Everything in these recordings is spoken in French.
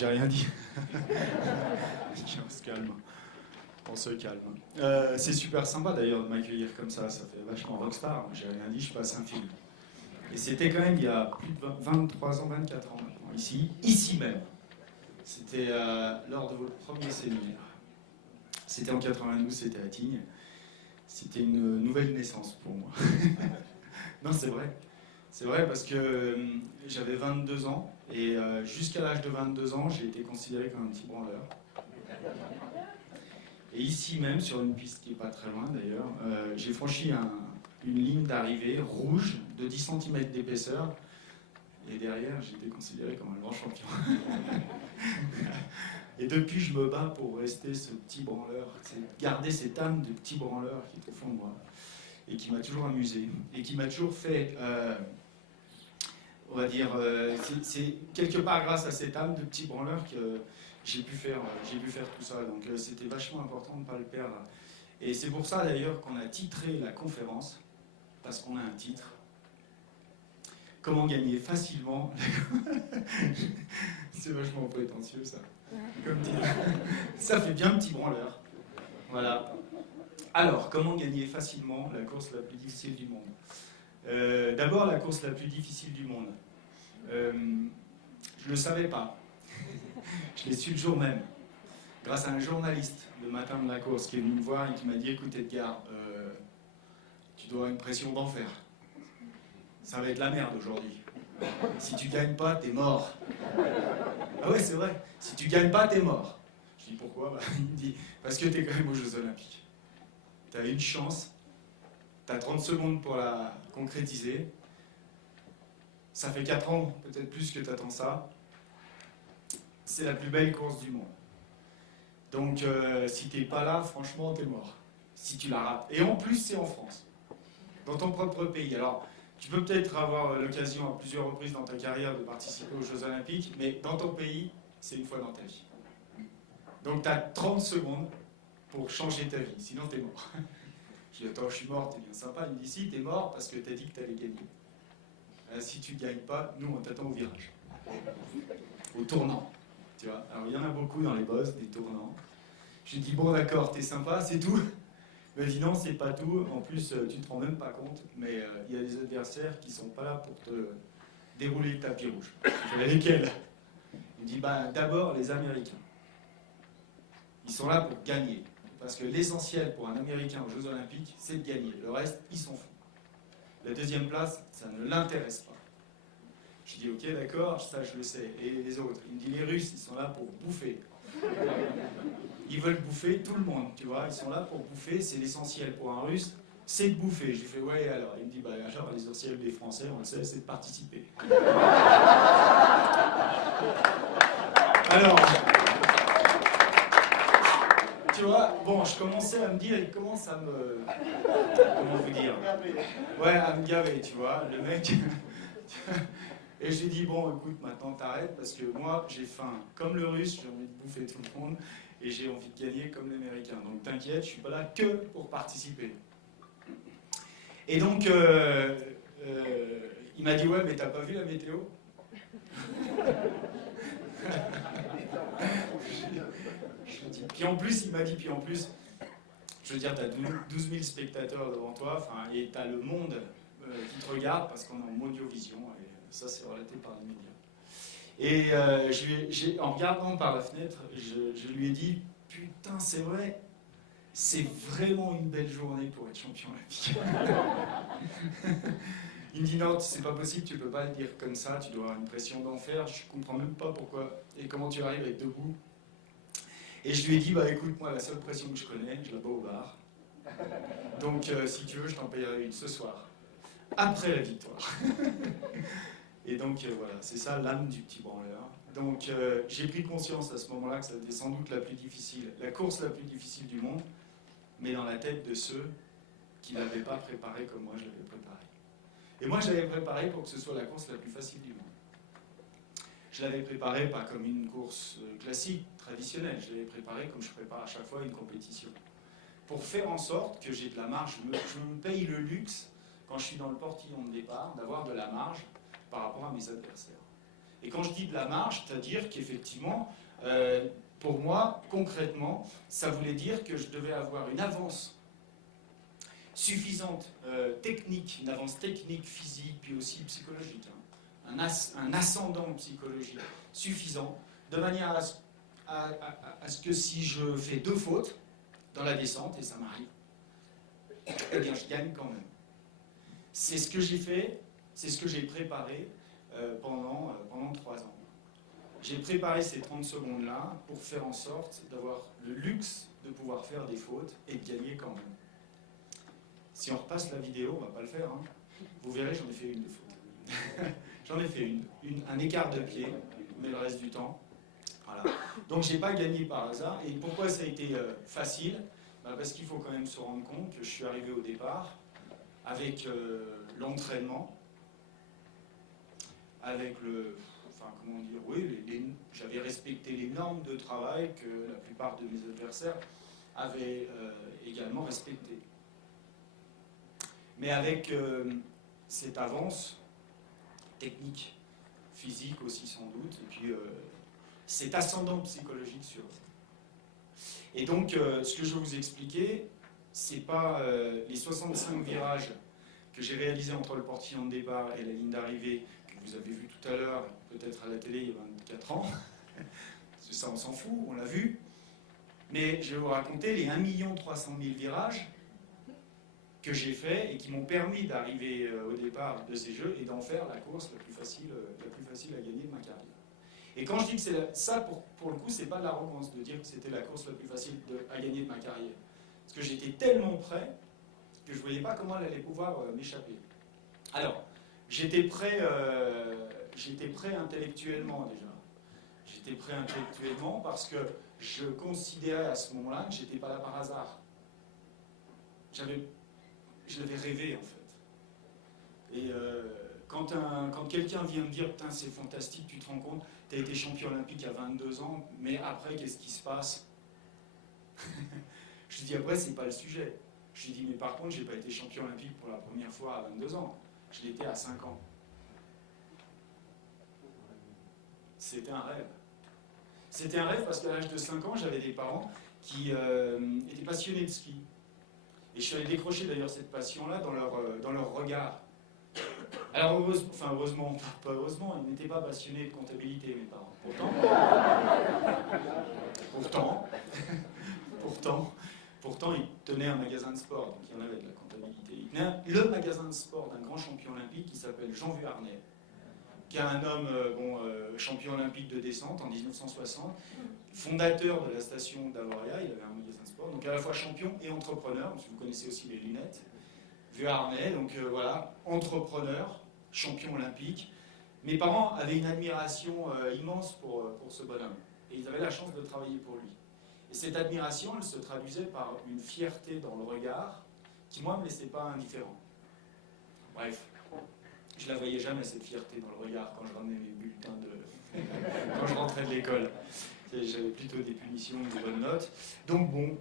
j'ai rien dit. On se calme. On se calme. C'est super sympa d'ailleurs de m'accueillir comme ça fait vachement rockstar. J'ai rien dit, je passe un film. Et c'était quand même il y a plus de 23 ans, 24 ans maintenant, ici même. C'était lors de votre premier séminaire. C'était en 92, c'était à Tignes. C'était une nouvelle naissance pour moi. Non, c'est vrai. C'est vrai parce que j'avais 22 ans et jusqu'à l'âge de 22 ans, j'ai été considéré comme un petit branleur. Et ici même, sur une piste qui n'est pas très loin d'ailleurs, j'ai franchi une ligne d'arrivée rouge de 10 cm d'épaisseur. Et derrière, j'ai été considéré comme un grand champion. Et depuis, je me bats pour rester ce petit branleur, garder cette âme de petit branleur qui est au fond de moi. Et qui m'a toujours amusé. Et qui m'a toujours fait, on va dire, c'est quelque part grâce à cette âme de petit branleur que j'ai pu faire tout ça. Donc c'était vachement important de ne pas le perdre. Et c'est pour ça d'ailleurs qu'on a titré la conférence, parce qu'on a un titre. Comment gagner facilement. C'est vachement prétentieux ça. Comme dit. Ça fait bien petit branleur. Voilà. Alors, comment gagner facilement la course la plus difficile du monde? D'abord, la course la plus difficile du monde. Je ne le savais pas. Je l'ai su le jour même. Grâce à un journaliste le matin de la course qui est venu me voir et qui m'a dit « Écoute Edgar, tu dois avoir une pression d'enfer. Ça va être la merde aujourd'hui. Si tu gagnes pas, t'es mort. » Ah ouais, c'est vrai. Si tu gagnes pas, t'es mort. Je dis pourquoi? Il me dit parce que t'es quand même aux Jeux Olympiques. T'as une chance. T'as 30 secondes pour la concrétiser. Ça fait 4 ans, peut-être plus que t'attends ça. C'est la plus belle course du monde. Donc si t'es pas là, franchement, t'es mort. Si tu la rates. Et en plus, c'est en France. Dans ton propre pays. Alors, tu peux peut-être avoir l'occasion à plusieurs reprises dans ta carrière de participer aux Jeux Olympiques, mais dans ton pays, c'est une fois dans ta vie. Donc tu as 30 secondes pour changer ta vie, sinon tu es mort. Je dis, attends, je suis mort, t'es bien sympa. Il me dit, si, t'es mort parce que t'as dit que t'allais gagner. Si tu ne gagnes pas, nous, on t'attend au virage. Au tournant, tu vois. Alors, il y en a beaucoup dans les bosses, des tournants. Je lui dis, bon, d'accord, t'es sympa, c'est tout. Il me dit non, c'est pas tout. En plus, tu ne te rends même pas compte, mais il y a des adversaires qui ne sont pas là pour te dérouler le tapis rouge. Je dis, lesquels? Il me dit, d'abord les Américains. Ils sont là pour gagner. Parce que l'essentiel pour un Américain aux Jeux Olympiques, c'est de gagner. Le reste, ils s'en foutent. La deuxième place, ça ne l'intéresse pas. Je dis, ok, d'accord, ça je le sais. Et les autres? Il me dit, les Russes, ils sont là pour bouffer. Ils veulent bouffer tout le monde, tu vois, ils sont là pour bouffer, c'est l'essentiel pour un Russe, c'est de bouffer. Je lui fais, ouais, alors, il me dit, alors, l'essentiel des Français, on le sait, c'est de participer. Alors, tu vois, bon, je commençais à me dire, il commence à me... Comment vous dire? Ouais, à me gaver, tu vois, le mec... Et j'ai dit, bon, écoute, maintenant t'arrêtes, parce que moi, j'ai faim comme le Russe, j'ai envie de bouffer tout le monde, et j'ai envie de gagner comme l'Américain. Donc t'inquiète, je suis pas là que pour participer. Et donc, il m'a dit, ouais, mais t'as pas vu la météo? Puis en plus, il m'a dit, je veux dire, t'as 12 000 spectateurs devant toi, et t'as le monde qui te regarde, parce qu'on est en audiovision, et ça c'est relaté par les médias. Et en regardant par la fenêtre, je lui ai dit, putain, c'est vrai, c'est vraiment une belle journée pour être champion olympique. Il me dit, non, c'est pas possible, tu peux pas le dire comme ça, tu dois avoir une pression d'enfer, je comprends même pas pourquoi, et comment tu arrives à être debout. Et je lui ai dit, écoute, moi, la seule pression que je connais, je la bois au bar. Donc, si tu veux, je t'en payerai une ce soir, après la victoire. Et donc, voilà, c'est ça l'âme du petit branleur. Donc, j'ai pris conscience à ce moment-là que ça était sans doute la plus difficile, la course la plus difficile du monde, mais dans la tête de ceux qui ne l'avaient pas préparée comme moi je l'avais préparée. Et moi, je l'avais préparée pour que ce soit la course la plus facile du monde. Je l'avais préparée pas comme une course classique, traditionnelle, je l'avais préparée comme je prépare à chaque fois une compétition. Pour faire en sorte que j'ai de la marge, je me paye le luxe, quand je suis dans le portillon de départ, d'avoir de la marge par rapport à mes adversaires. Et quand je dis de la marge, c'est-à-dire qu'effectivement, pour moi, concrètement, ça voulait dire que je devais avoir une avance suffisante, technique, une avance technique, physique, puis aussi psychologique, hein, un ascendant psychologique suffisant, de manière à ce que si je fais 2 fautes dans la descente, et ça m'arrive, eh bien je gagne quand même. C'est ce que j'ai fait, c'est ce que j'ai préparé pendant 3 ans. J'ai préparé ces 30 secondes-là pour faire en sorte d'avoir le luxe de pouvoir faire des fautes et de gagner quand même. Si on repasse la vidéo, on ne va pas le faire, hein. Vous verrez, j'en ai fait une de faute. J'en ai fait un écart de pied, mais le reste du temps. Voilà. Donc je n'ai pas gagné par hasard. Et pourquoi ça a été facile? Parce qu'il faut quand même se rendre compte que je suis arrivé au départ avec l'entraînement, avec comment dire, oui, j'avais respecté les normes de travail que la plupart de mes adversaires avaient également respectées. Mais avec cette avance technique, physique aussi sans doute, et puis cet ascendant psychologique sur eux. Et donc, ce que je vais vous expliquer, c'est pas les 65 virages que j'ai réalisés entre le portillon de départ et la ligne d'arrivée, que vous avez vu tout à l'heure, peut-être à la télé il y a 24 ans. Ça, on s'en fout, on l'a vu. Mais je vais vous raconter les 1 300 000 virages que j'ai fait et qui m'ont permis d'arriver au départ de ces jeux et d'en faire la course la plus facile à gagner de ma carrière. Et quand je dis que c'est ça, pour le coup, c'est pas de l'arrogance de dire que c'était la course la plus facile à gagner de ma carrière. Parce que j'étais tellement prêt que je ne voyais pas comment elle allait pouvoir m'échapper. Alors, j'étais prêt intellectuellement déjà. J'étais prêt intellectuellement parce que je considérais à ce moment-là que je n'étais pas là par hasard. Je l'avais rêvé en fait. Et quand quelqu'un vient me dire « Putain, c'est fantastique, tu te rends compte, tu as été champion olympique à 22 ans, mais après, qu'est-ce qui se passe ?» Je lui dis « Après, c'est pas le sujet. » Je lui dis « Mais par contre, j'ai pas été champion olympique pour la première fois à 22 ans. Je l'étais à 5 ans. » C'était un rêve. C'était un rêve parce qu'à l'âge de 5 ans, j'avais des parents qui étaient passionnés de ski. Et je suis allé décrocher d'ailleurs cette passion-là dans leur regard. Alors heureusement, pas heureusement, ils n'étaient pas passionnés de comptabilité, mes parents. Pourtant, ils tenaient un magasin de sport, donc il y en avait de la comptabilité. Ils tenaient le magasin de sport d'un grand champion olympique qui s'appelle Jean Vuarnet, qui est un homme champion olympique de descente en 1960, fondateur de la station d'Avoria. Il avait un magasin de sport, donc à la fois champion et entrepreneur, parce que vous connaissez aussi les lunettes. Vuarnet, donc voilà, entrepreneur, champion olympique. Mes parents avaient une admiration immense pour ce bonhomme, et ils avaient la chance de travailler pour lui. Et cette admiration, elle se traduisait par une fierté dans le regard qui, moi, ne me laissait pas indifférent. Bref, je la voyais jamais, cette fierté dans le regard, quand je ramenais mes bulletins quand je rentrais de l'école. J'avais plutôt des punitions ou des bonnes notes. Donc bon,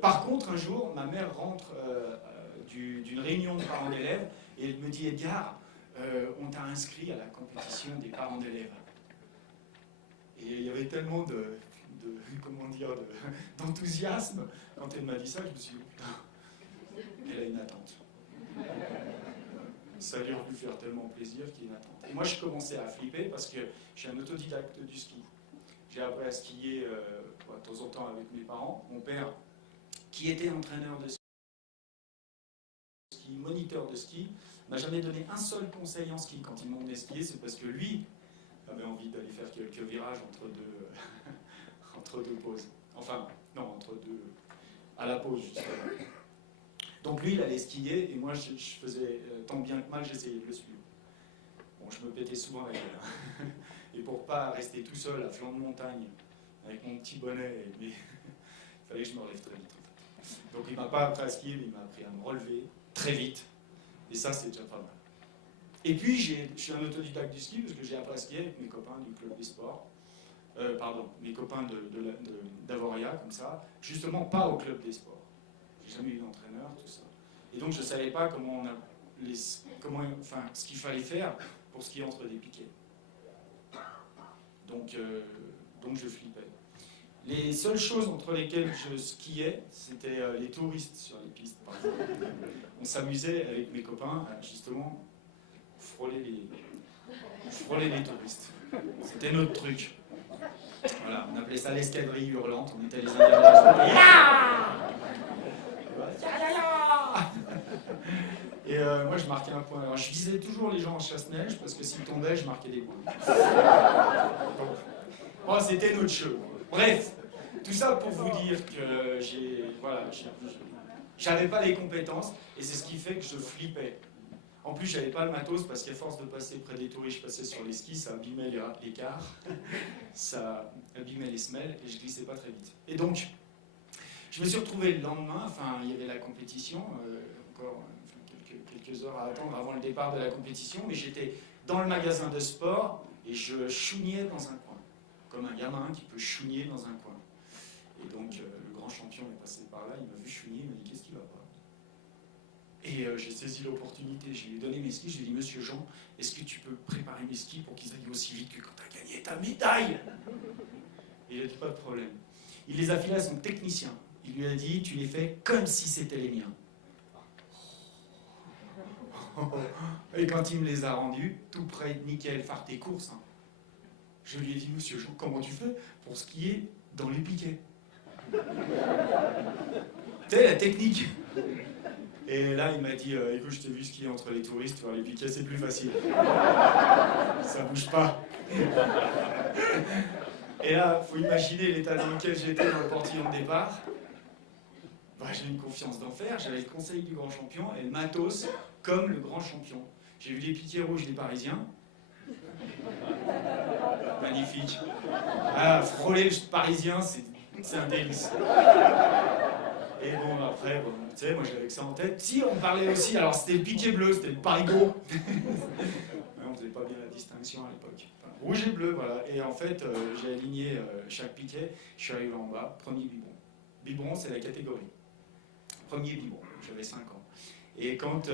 par contre, un jour, ma mère rentre d'une réunion de parents d'élèves et elle me dit « Edgar, on t'a inscrit à la compétition des parents d'élèves. » Et il y avait tellement d'enthousiasme quand elle m'a dit ça, je me suis dit « Putain, elle a une attente. » Ça lui a dû faire tellement plaisir qu'il y ait une attente. Et moi, je commençais à flipper parce que je suis un autodidacte du ski. J'ai appris à skier de temps en temps avec mes parents. Mon père, qui était entraîneur de ski, moniteur de ski, m'a jamais donné un seul conseil en ski. Quand il m'emmenait skier, c'est parce que lui avait envie d'aller faire quelques virages entre deux pauses. Enfin, non, à la pause, justement. Donc lui, il allait skier, et moi, je faisais tant bien que mal, j'essayais de le suivre. Bon, je me pétais souvent la gueule. Et pour pas rester tout seul à flanc de montagne, avec mon petit bonnet, il fallait que je me relève très vite. En fait. Donc il m'a pas appris à skier, mais il m'a appris à me relever très vite. Et ça, c'est déjà pas mal. Et puis, je suis un autodidacte du ski, parce que j'ai appris à skier avec mes copains du club des sports. Mes copains d'Avoria, comme ça. Justement, pas au club des sports. J'ai jamais eu d'entraîneur, tout ça. Et donc, je savais pas ce qu'il fallait faire pour skier entre des piquets. Donc je flippais. Les seules choses entre lesquelles je skiais, c'était les touristes sur les pistes, par exemple. On s'amusait avec mes copains à justement frôler les touristes. C'était notre truc. Voilà, on appelait ça l'escadrille hurlante, on était les Indiens. Et moi je marquais un point. Alors je visais toujours les gens en chasse-neige parce que s'ils tombaient, je marquais des points. Bon, c'était notre show. Bref, tout ça pour vous dire que j'avais pas les compétences et c'est ce qui fait que je flippais. En plus, j'avais pas le matos parce qu'à force de passer près des touristes, je passais sur les skis, ça abîmait les cars, ça abîmait les semelles et je glissais pas très vite. Et donc, je me suis retrouvé le lendemain, enfin, il y avait la compétition, encore quelques heures à attendre avant le départ de la compétition, mais j'étais dans le magasin de sport et je chougnais dans un coin, comme un gamin qui peut chougner dans un coin. Et donc, le grand champion est passé par là, il m'a vu chougner, il m'a dit « Qu'est-ce qui va pas ?» Et j'ai saisi l'opportunité, je lui ai donné mes skis, je lui ai dit « Monsieur Jean, est-ce que tu peux préparer mes skis pour qu'ils aillent aussi vite que quand tu as gagné ta médaille ?» Et il a dit « Pas de problème. » Il les a filés à son technicien. Il lui a dit « Tu les fais comme si c'était les miens. » Et quand il me les a rendus, tout prêt, nickel, phare tes courses, hein. Je lui ai dit « Monsieur Jean, comment tu fais pour skier dans les piquets ?» Tu sais, la technique. Et là, il m'a dit « Écoute, je t'ai vu skier entre les touristes, voir les piquets, c'est plus facile. Ça bouge pas. » Et là, il faut imaginer l'état dans lequel j'étais dans le portillon de départ. Bah, j'ai une confiance d'enfer, j'avais le conseil du grand champion et le matos comme le grand champion. J'ai vu les piquets rouges des Parisiens. Magnifique. Ah, frôler le Parisien, c'est un délice. Et bon, après, bon, tu sais, moi j'avais que ça en tête. Si, on parlait aussi, alors c'était le piquet bleu, c'était le parigot. On faisait pas bien la distinction à l'époque. Enfin, rouge et bleu, voilà. Et en fait, j'ai aligné chaque piquet, je suis arrivé en bas, premier biberon. Biberon, c'est la catégorie. Premier biberon, j'avais 5 ans. Et quand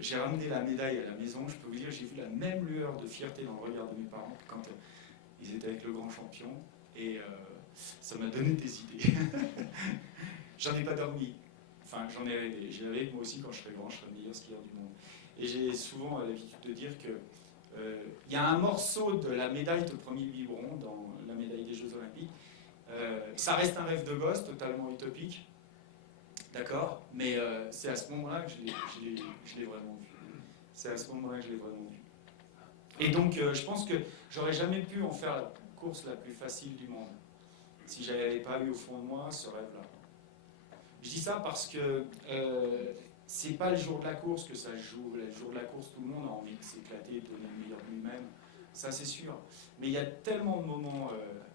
j'ai ramené la médaille à la maison, je peux vous dire, j'ai vu la même lueur de fierté dans le regard de mes parents que quand ils étaient avec le grand champion. Et ça m'a donné des idées. J'en ai pas dormi. Enfin, j'en ai rêvé. J'ai rêvé que moi aussi, quand je serai grand, je serai le meilleur skieur du monde. Et j'ai souvent l'habitude de dire que y a un morceau de la médaille de premier biberon dans la médaille des Jeux Olympiques. Ça reste un rêve de gosse, totalement utopique. D'accord, mais c'est à ce moment-là que je l'ai vraiment vu. C'est à ce moment-là que je l'ai vraiment vu. Et donc, je pense que j'aurais jamais pu en faire la course la plus facile du monde si je n'avais pas eu au fond de moi ce rêve-là. Je dis ça parce que c'est pas le jour de la course que ça se joue. Le jour de la course, tout le monde a envie de s'éclater, de donner le meilleur de lui-même. Ça, c'est sûr. Mais il y a tellement de moments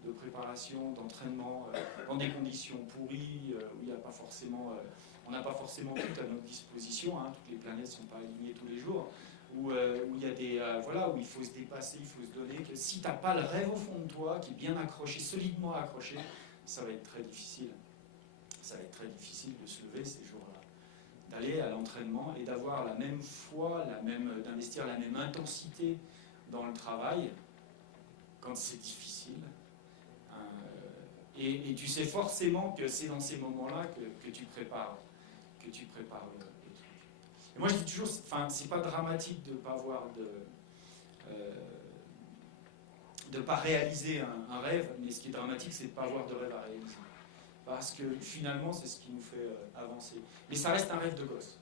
de préparation, d'entraînement, dans des conditions pourries, où il n'y a pas forcément, on n'a pas forcément tout à notre disposition, hein, toutes les planètes ne sont pas alignées tous les jours, où il y a des, voilà, où il faut se dépasser, il faut se donner, que si tu n'as pas le rêve au fond de toi, qui est bien accroché, solidement accroché, ça va être très difficile. Ça va être très difficile de se lever ces jours-là, d'aller à l'entraînement et d'avoir la même foi, d'investir la même intensité dans le travail, quand c'est difficile. Et tu sais forcément que c'est dans ces moments-là que tu prépares le truc. Et moi je dis toujours, enfin, c'est pas dramatique de ne pas avoir de pas réaliser un rêve, mais ce qui est dramatique, c'est de ne pas avoir de rêve à réaliser. Parce que finalement, c'est ce qui nous fait avancer. Mais ça reste un rêve de gosse.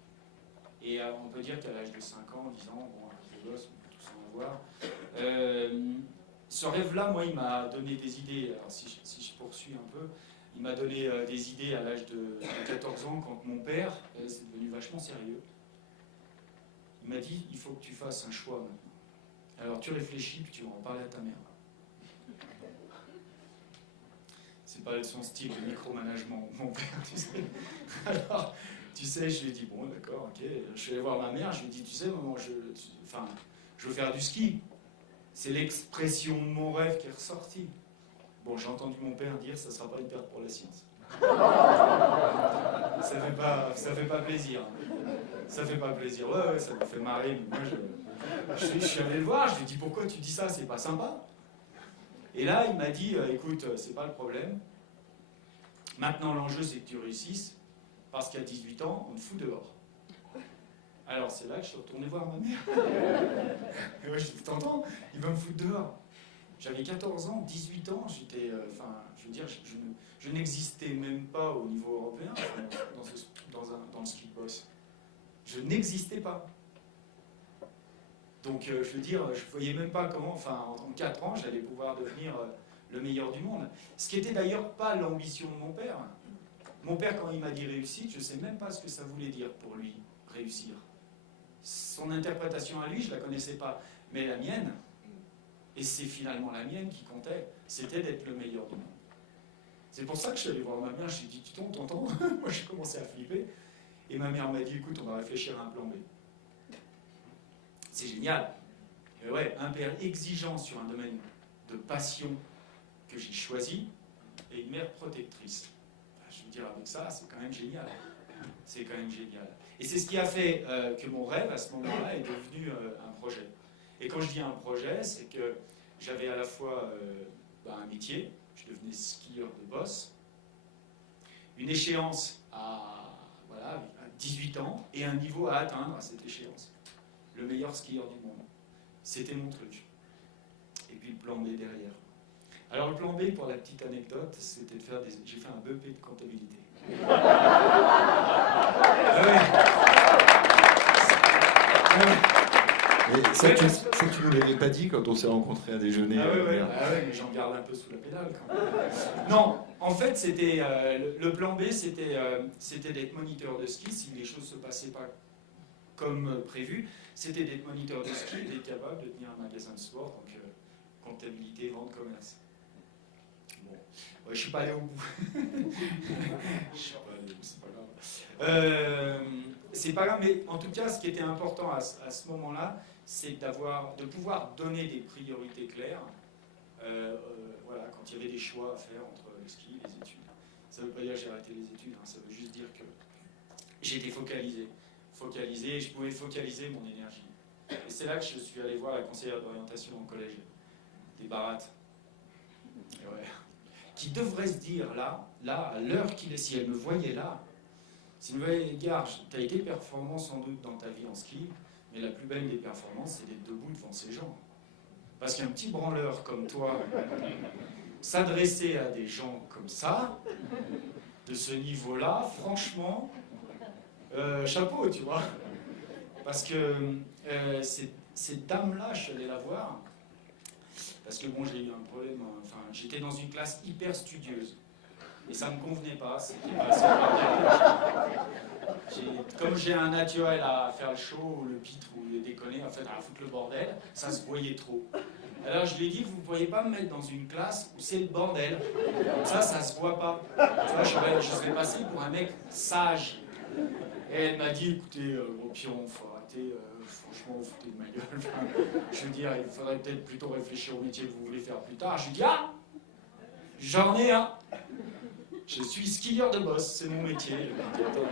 Et on peut dire qu'à l'âge de 5 ans, 10 ans, bon, un rêve de gosse, on peut tous en avoir. Ce rêve-là, moi, il m'a donné des idées. Alors, si je poursuis un peu, il m'a donné des idées à l'âge de 14 ans, quand mon père, c'est devenu vachement sérieux. Il m'a dit, il faut que tu fasses un choix maintenant. Alors, tu réfléchis, puis tu vas en parler à ta mère. C'est pas son style de micromanagement, mon père, tu sais. Alors, tu sais, je lui ai dit, bon, d'accord, ok. Je suis allé voir ma mère, je lui ai dit, tu sais, maman, je veux faire du ski. C'est l'expression de mon rêve qui est ressortie. Bon, j'ai entendu mon père dire, ça ne sera pas une perte pour la science. Ça fait pas plaisir. Ça fait pas plaisir. Ouais, ça me fait marrer. Mais moi, je suis allé le voir, je lui ai dit, pourquoi tu dis ça, c'est pas sympa. Et là, il m'a dit, écoute, c'est pas le problème. Maintenant, l'enjeu, c'est que tu réussisses, parce qu'à 18 ans, on te fout dehors. Alors, c'est là que je suis retourné voir ma mère. Et moi, je dis, t'entends, il va me foutre dehors. J'avais 14 ans, 18 ans, j'étais, je veux dire, je n'existais même pas au niveau européen dans le ski de boss. Je n'existais pas. Donc, je veux dire, je ne voyais même pas comment, en 4 ans, j'allais pouvoir devenir le meilleur du monde. Ce qui n'était d'ailleurs pas l'ambition de mon père. Mon père, quand il m'a dit réussite, je ne sais même pas ce que ça voulait dire pour lui, réussir. Son interprétation à lui, je ne la connaissais pas. Mais la mienne, et c'est finalement la mienne qui comptait, c'était d'être le meilleur du monde. C'est pour ça que je suis allé voir ma mère, je lui ai dit, t'entends Moi, j'ai commencé à flipper. Et ma mère m'a dit, écoute, on va réfléchir à un plan B. C'est génial. Et ouais, un père exigeant sur un domaine de passion que j'ai choisi, et une mère protectrice. Je veux dire, avec ça, c'est quand même génial. C'est quand même génial. Et c'est ce qui a fait que mon rêve, à ce moment-là, est devenu un projet. Et quand je dis un projet, c'est que j'avais à la fois un métier, je devenais skieur de boss, une échéance à 18 ans, et un niveau à atteindre à cette échéance. Le meilleur skieur du monde. C'était mon truc. Et puis le plan B derrière. Alors le plan B, pour la petite anecdote, c'était de faire des... J'ai fait un BEP de comptabilité. Mais ça, tu nous l'avais pas dit quand on s'est rencontrés à déjeuner. Mais j'en garde un peu sous la pédale quand même. Non, en fait, c'était le plan B, c'était d'être moniteur de ski si les choses ne se passaient pas comme prévu. C'était d'être moniteur de ski, d'être capable de tenir un magasin de sport, donc comptabilité, vente, commerce. Bon, je ne suis pas allé au bout. Je suis pas allé, c'est pas grave. C'est pas grave, mais en tout cas, ce qui était important à ce moment-là, c'est de pouvoir donner des priorités claires. Quand il y avait des choix à faire entre le ski et les études. Ça ne veut pas dire que j'ai arrêté les études, ça veut juste dire que j'étais focalisé, et je pouvais focaliser mon énergie. Et c'est là que je suis allé voir la conseillère d'orientation au collège, des barates, qui devrait se dire là, à l'heure qu'il est, si elle me voyait là, si elle me voyait, gars, tu as été performant sans doute dans ta vie en ski, mais la plus belle des performances, c'est d'être debout devant ces gens. Parce qu'un petit branleur comme toi, s'adresser à des gens comme ça, de ce niveau-là, franchement, chapeau, tu vois. Parce que cette dame-là, je suis allé la voir, parce que bon, j'ai eu un problème, j'étais dans une classe hyper studieuse, et ça ne me convenait pas, c'était pas assez comme j'ai un naturel à faire le show, ou le pitre, ou le déconner, en fait, à foutre le bordel, ça se voyait trop. Alors je lui ai dit, vous ne pourriez pas me mettre dans une classe où c'est le bordel. Comme ça se voit pas. Tu vois, je serais passé pour un mec sage. Et elle m'a dit, écoutez, gros pion, faut arrêter, franchement, vous foutez de ma gueule. Je veux dire, il faudrait peut-être plutôt réfléchir au métier que vous voulez faire plus tard. Je lui ai dit, j'en ai un. Je suis skieur de boss, c'est mon métier. Elle m'a dit, attends,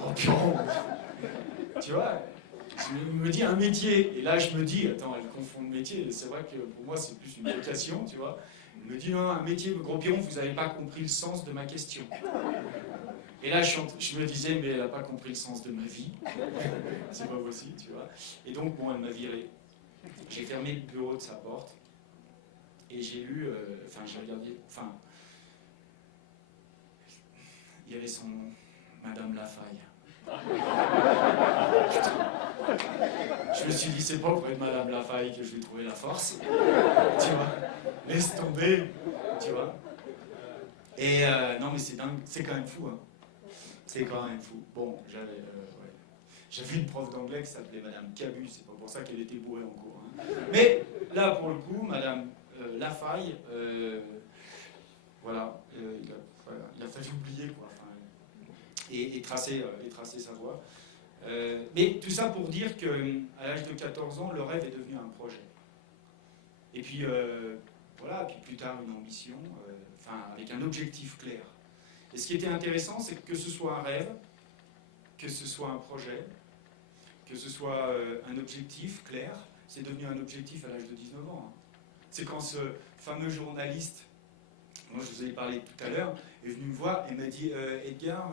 gros pion. Tu vois, je me dis un métier, et là je me dis, attends, elle confond le métier, c'est vrai que pour moi c'est plus une vocation, tu vois. Elle me dit, non, un métier, gros pion, vous n'avez pas compris le sens de ma question. Et là je me disais, mais elle n'a pas compris le sens de ma vie, c'est pas possible, tu vois. Et donc, bon, elle m'a viré. J'ai fermé le bureau de sa porte, et j'ai lu, j'ai regardé, il y avait son nom, Madame Lafaille. Je me suis dit, c'est pas auprès de Madame Lafaille que je vais trouver la force, tu vois, laisse tomber, tu vois. Et non, mais c'est dingue, c'est quand même fou, hein. C'est quand même fou. Bon, j'avais une prof d'anglais qui s'appelait Madame Cabu, c'est pas pour ça qu'elle était bourrée en cours, hein. Mais là, pour le coup, Madame Lafaille, il a fallu oublier, quoi. Et tracer sa voie. Mais tout ça pour dire qu'à l'âge de 14 ans, le rêve est devenu un projet. Et puis, puis plus tard, une ambition, avec un objectif clair. Et ce qui était intéressant, c'est que ce soit un rêve, que ce soit un projet, que ce soit un objectif clair, c'est devenu un objectif à l'âge de 19 ans. Hein. c'est quand ce fameux journaliste, moi je vous ai parlé tout à l'heure, est venu me voir et m'a dit Edgar,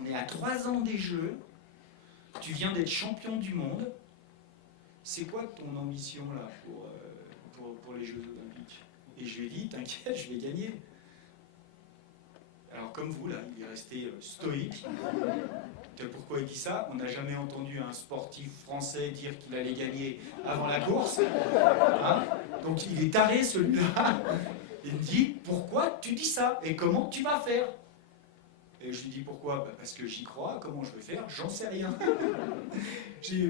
on est à 3 ans des Jeux, tu viens d'être champion du monde, c'est quoi ton ambition là pour les Jeux Olympiques? Et je lui ai dit, t'inquiète, je vais gagner. Alors comme vous, là, il est resté stoïque. Pourquoi il dit ça? On n'a jamais entendu un sportif français dire qu'il allait gagner avant la course. Hein? Donc il est taré celui-là. Il me dit, pourquoi tu dis ça? Et comment tu vas faire? Et je lui dis pourquoi? Parce que j'y crois. Comment je vais faire? J'en sais rien.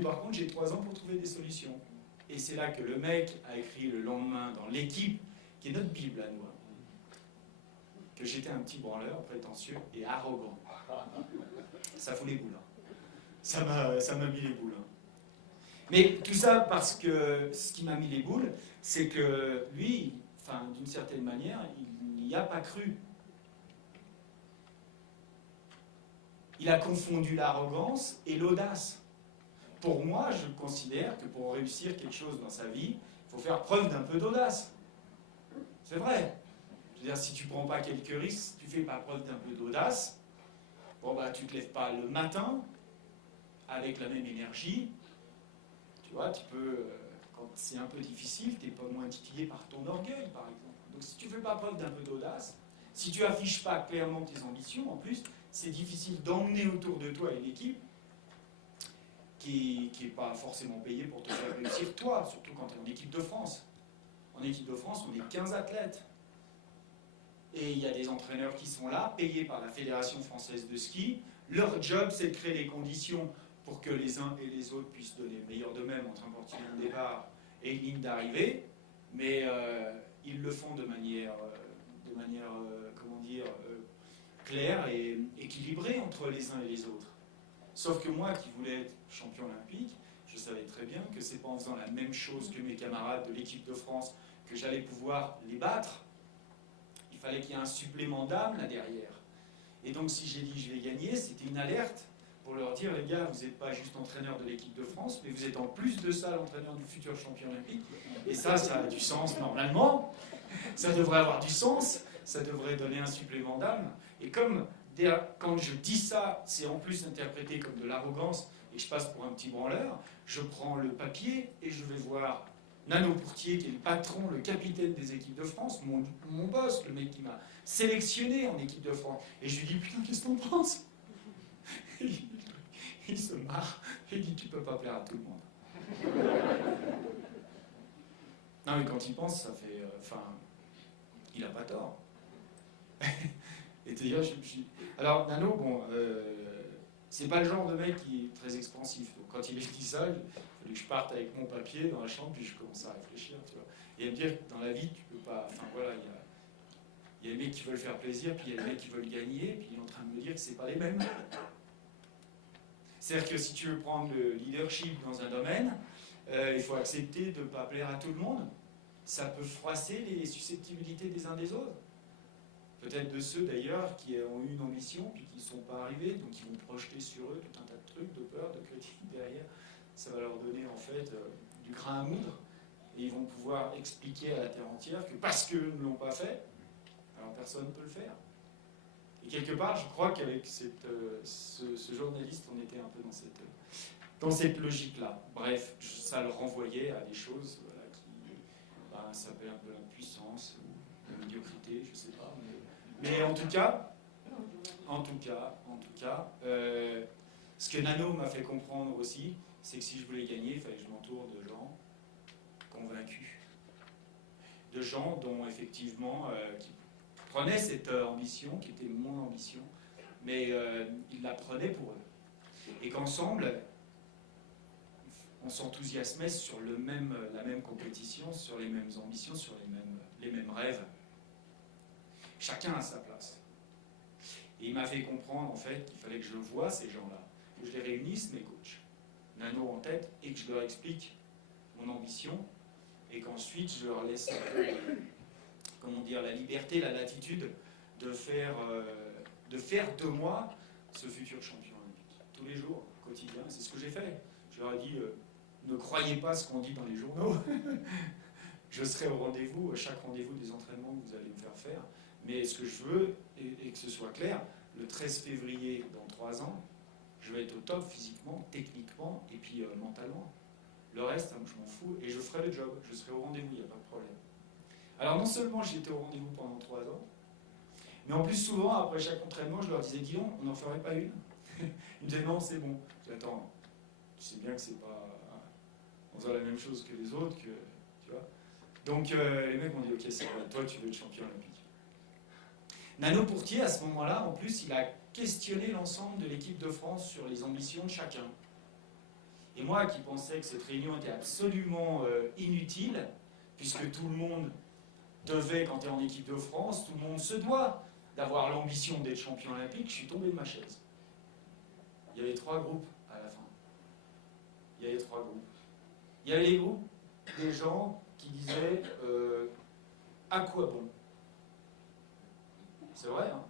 Par contre, j'ai 3 ans pour trouver des solutions. Et c'est là que le mec a écrit le lendemain dans l'Équipe, qui est notre Bible à nous, que j'étais un petit branleur, prétentieux et arrogant. Ça fout les boules. Ça m'a mis les boules. Mais tout ça parce que ce qui m'a mis les boules, c'est que lui, d'une certaine manière, il n'y a pas cru. Il a confondu l'arrogance et l'audace. Pour moi, je considère que pour réussir quelque chose dans sa vie, il faut faire preuve d'un peu d'audace. C'est vrai. Je veux dire, si tu ne prends pas quelques risques, si tu ne fais pas preuve d'un peu d'audace, tu ne te lèves pas le matin avec la même énergie. Tu vois, tu peux, quand c'est un peu difficile, tu n'es pas moins titillé par ton orgueil, par exemple. Donc si tu ne fais pas preuve d'un peu d'audace, si tu n'affiches pas clairement tes ambitions, en plus, c'est difficile d'emmener autour de toi une équipe qui n'est pas forcément payée pour te faire réussir toi, surtout quand tu es en équipe de France. En équipe de France, on est 15 athlètes. Et il y a des entraîneurs qui sont là, payés par la Fédération française de ski. Leur job, c'est de créer les conditions pour que les uns et les autres puissent donner le meilleur d'eux-mêmes entre un portier de départ et une ligne d'arrivée. Mais ils le font de manière claire et équilibrée entre les uns et les autres. Sauf que moi, qui voulais être champion olympique, je savais très bien que c'est pas en faisant la même chose que mes camarades de l'équipe de France que j'allais pouvoir les battre. Il fallait qu'il y ait un supplément d'âme là derrière. Et donc si j'ai dit je vais gagner, c'était une alerte pour leur dire les gars, vous n'êtes pas juste entraîneur de l'équipe de France, mais vous êtes en plus de ça l'entraîneur du futur champion olympique. Et ça a du sens normalement. Ça devrait avoir du sens. Ça devrait donner un supplément d'âme. Et comme quand je dis ça, c'est en plus interprété comme de l'arrogance et je passe pour un petit branleur, je prends le papier et je vais voir Nano Pourtier, qui est le patron, le capitaine des équipes de France, mon boss, le mec qui m'a sélectionné en équipe de France. Et je lui dis, putain, qu'est-ce que t'en penses? Il se marre, et il dit, tu peux pas plaire à tout le monde. Non, mais quand il pense, ça fait... il a pas tort. Et d'ailleurs, alors, Nano, c'est pas le genre de mec qui est très expansif. Donc, quand il me dit ça, il fallait que je parte avec mon papier dans la chambre, puis je commence à réfléchir, tu vois. Et à me dire que dans la vie, tu peux pas... il y a les mecs qui veulent faire plaisir, puis il y a les mecs qui veulent gagner, puis il est en train de me dire que c'est pas les mêmes. C'est-à-dire que si tu veux prendre le leadership dans un domaine, il faut accepter de ne pas plaire à tout le monde. Ça peut froisser les susceptibilités des uns des autres. Peut-être de ceux d'ailleurs qui ont eu une ambition puis qui ne sont pas arrivés, donc ils vont projeter sur eux tout un tas de trucs, de peur, de critiques derrière. Ça va leur donner en fait du grain à moudre et ils vont pouvoir expliquer à la terre entière que parce qu'eux ne l'ont pas fait, alors personne ne peut le faire. Et quelque part, je crois qu'avec ce journaliste, on était un peu dans cette logique-là. Bref, ça le renvoyait à des choses qui s'appellent un peu l'impuissance ou la médiocrité, je ne sais pas. Mais en tout cas, ce que Nano m'a fait comprendre aussi, c'est que si je voulais gagner, il fallait que je m'entoure de gens convaincus. De gens dont effectivement, qui prenaient cette ambition, qui était mon ambition, mais ils la prenaient pour eux. Et qu'ensemble, on s'enthousiasmait sur la même compétition, sur les mêmes ambitions, sur les mêmes rêves. Chacun a sa place. Et il m'a fait comprendre en fait qu'il fallait que je voie ces gens-là, que je les réunisse, mes coachs, Nano en tête, et que je leur explique mon ambition, et qu'ensuite je leur laisse la liberté, la latitude de faire de moi ce futur champion olympique. Tous les jours, quotidien, c'est ce que j'ai fait. Je leur ai dit, ne croyez pas ce qu'on dit dans les journaux. je serai au rendez-vous, à chaque rendez-vous des entraînements que vous allez me faire faire. Mais ce que je veux, et que ce soit clair, le 13 février, dans 3 ans, je vais être au top physiquement, techniquement et puis mentalement. Le reste, hein, je m'en fous et je ferai le job. Je serai au rendez-vous, il n'y a pas de problème. Alors non seulement j'étais au rendez-vous pendant 3 ans, mais en plus souvent, après chaque entraînement, je leur disais, dis donc, on n'en ferait pas une? Ils me disaient, non, c'est bon. Je dis, attends, tu sais bien que c'est pas en faisant la même chose que les autres, que, tu vois. Donc les mecs m'ont dit, ok, c'est vrai, toi tu veux être champion olympique. Nano Pourtier, à ce moment-là, en plus, il a questionné l'ensemble de l'équipe de France sur les ambitions de chacun. Et moi, qui pensais que cette réunion était absolument inutile, puisque tout le monde devait, quand tu es en équipe de France, tout le monde se doit d'avoir l'ambition d'être champion olympique, je suis tombé de ma chaise. Il y avait 3 groupes à la fin. Il y avait 3 groupes. Il y avait les groupes des gens qui disaient à quoi bon? C'est vrai, hein?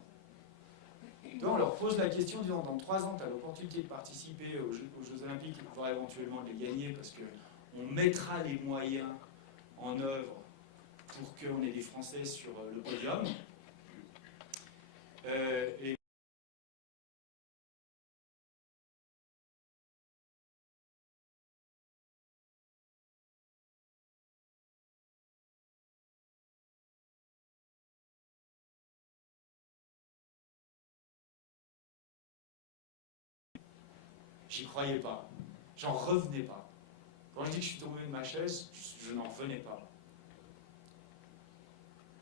Donc on leur pose la question, disant dans 3 ans, tu as l'opportunité de participer aux Jeux Olympiques et de pouvoir éventuellement les gagner parce qu'on mettra les moyens en œuvre pour qu'on ait des Français sur le podium. Et j'y croyais pas. J'en revenais pas. Quand je dis que je suis tombé de ma chaise, je n'en revenais pas.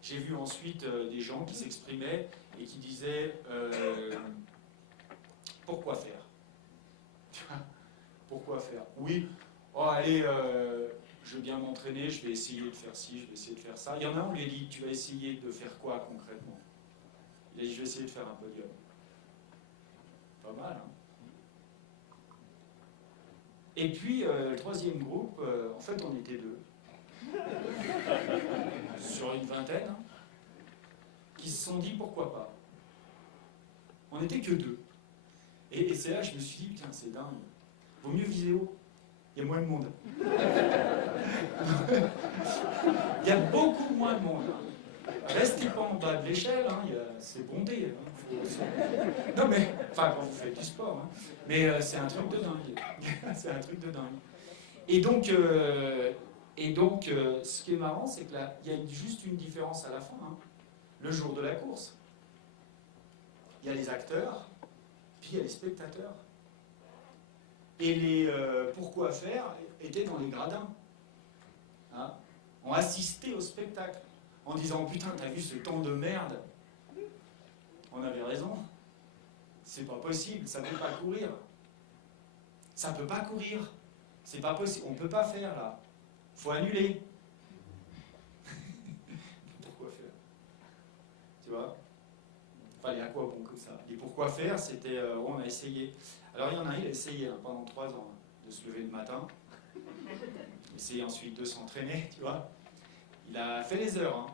J'ai vu ensuite des gens qui s'exprimaient et qui disaient pourquoi faire? Pourquoi faire? Oui, oh allez, je veux bien m'entraîner, je vais essayer de faire ci, je vais essayer de faire ça. Il y en a un, on lui a dit, tu vas essayer de faire quoi concrètement? Il a dit, je vais essayer de faire un podium. Pas mal, hein? Et puis, le 3e groupe, en fait, on était 2. Sur une vingtaine, hein, qui se sont dit, pourquoi pas? On n'était que 2. Et c'est là que je me suis dit, putain, c'est dingue. Vaut mieux viser haut. Il y a moins de monde. Il y a beaucoup moins de monde. Restez pas en bas de l'échelle, hein, c'est bondé. Hein, non mais, enfin quand vous faites du sport, hein, mais c'est un truc de dingue. C'est un truc de dingue. Et donc, ce qui est marrant, c'est que là, il y a juste une différence à la fin. Hein. Le jour de la course, il y a les acteurs, puis il y a les spectateurs. Et les pourquoi faire étaient dans les gradins. Hein, on assistait au spectacle en disant putain, t'as vu ce temps de merde? On avait raison. C'est pas possible, ça peut pas courir. Ça peut pas courir. C'est pas possible, on peut pas faire là. Faut annuler. Pourquoi faire? Tu vois? Enfin, les à quoi bon comme ça. Les pourquoi faire, c'était on a essayé. Alors il y en a un, il a essayé hein, pendant 3 ans de se lever le matin, essayer ensuite de s'entraîner, tu vois. Il a fait les heures. Hein.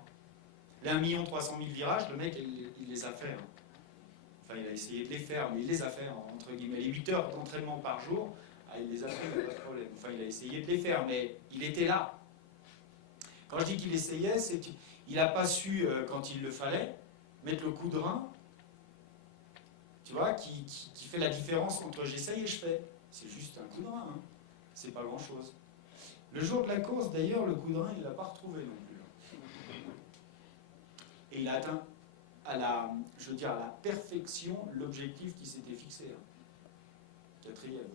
Les 1 300 000 virages, le mec, il les a fait. Hein. Enfin, il a essayé de les faire, mais il les a fait, entre guillemets. Les 8 heures d'entraînement par jour, ah, il les a fait, il n'y a pas de problème. Enfin, il a essayé de les faire, mais il était là. Quand je dis qu'il essayait, c'est qu'il n'a pas su, quand il le fallait, mettre le coup de rein, tu vois, qui fait la différence entre j'essaye et je fais. C'est juste un coup de rein, hein. C'est pas grand-chose. Le jour de la course, d'ailleurs, le coup de rein, il ne l'a pas retrouvé non plus. Et il a atteint à la perfection l'objectif qui s'était fixé. 4e.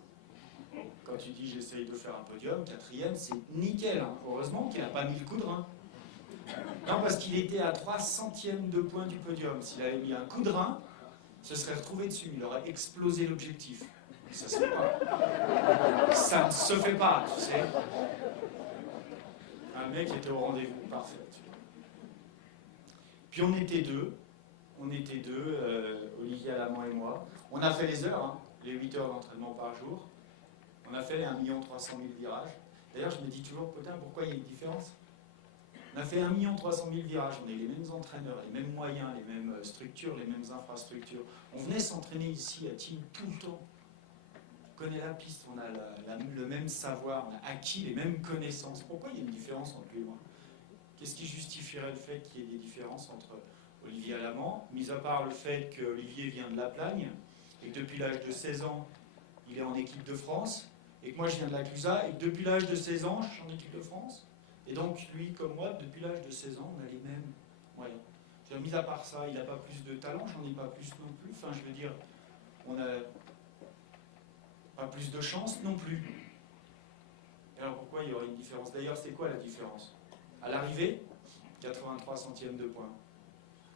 Quand tu dis j'essaye de faire un podium, 4e, c'est nickel. Hein. Heureusement qu'il n'a pas mis le coup de rein. Non, parce qu'il était à 3 centièmes de point du podium. S'il avait mis un coup de rein, se serait retrouvé dessus. Il aurait explosé l'objectif. Ça se fait pas. Ça ne se fait pas, tu sais. Un mec était au rendez-vous, parfait. Puis on était 2. Olivier Alamand et moi. On a fait les heures, hein, les 8 heures d'entraînement par jour. On a fait les 1 300 000 virages. D'ailleurs, je me dis toujours, putain, pourquoi il y a une différence? On a fait 1 300 000 virages, on a les mêmes entraîneurs, les mêmes moyens, les mêmes structures, les mêmes infrastructures. On venait s'entraîner ici à Tignes tout le temps. On connaît la piste, on a le même savoir, on a acquis les mêmes connaissances. Pourquoi il y a une différence en plus loin? Qu'est-ce qui justifierait le fait qu'il y ait des différences entre Olivier Alamand, mis à part le fait qu'Olivier vient de La Plagne, et que depuis l'âge de 16 ans, il est en équipe de France, et que moi je viens de la Clusaz, et que depuis l'âge de 16 ans, je suis en équipe de France. Et donc, lui comme moi, depuis l'âge de 16 ans, on a les mêmes moyens. Mis à part ça, il n'a pas plus de talent, j'en ai pas plus non plus. Enfin, je veux dire, on n'a pas plus de chance non plus. Et alors pourquoi il y aurait une différence? D'ailleurs, c'est quoi la différence? À l'arrivée, 83 centièmes de point.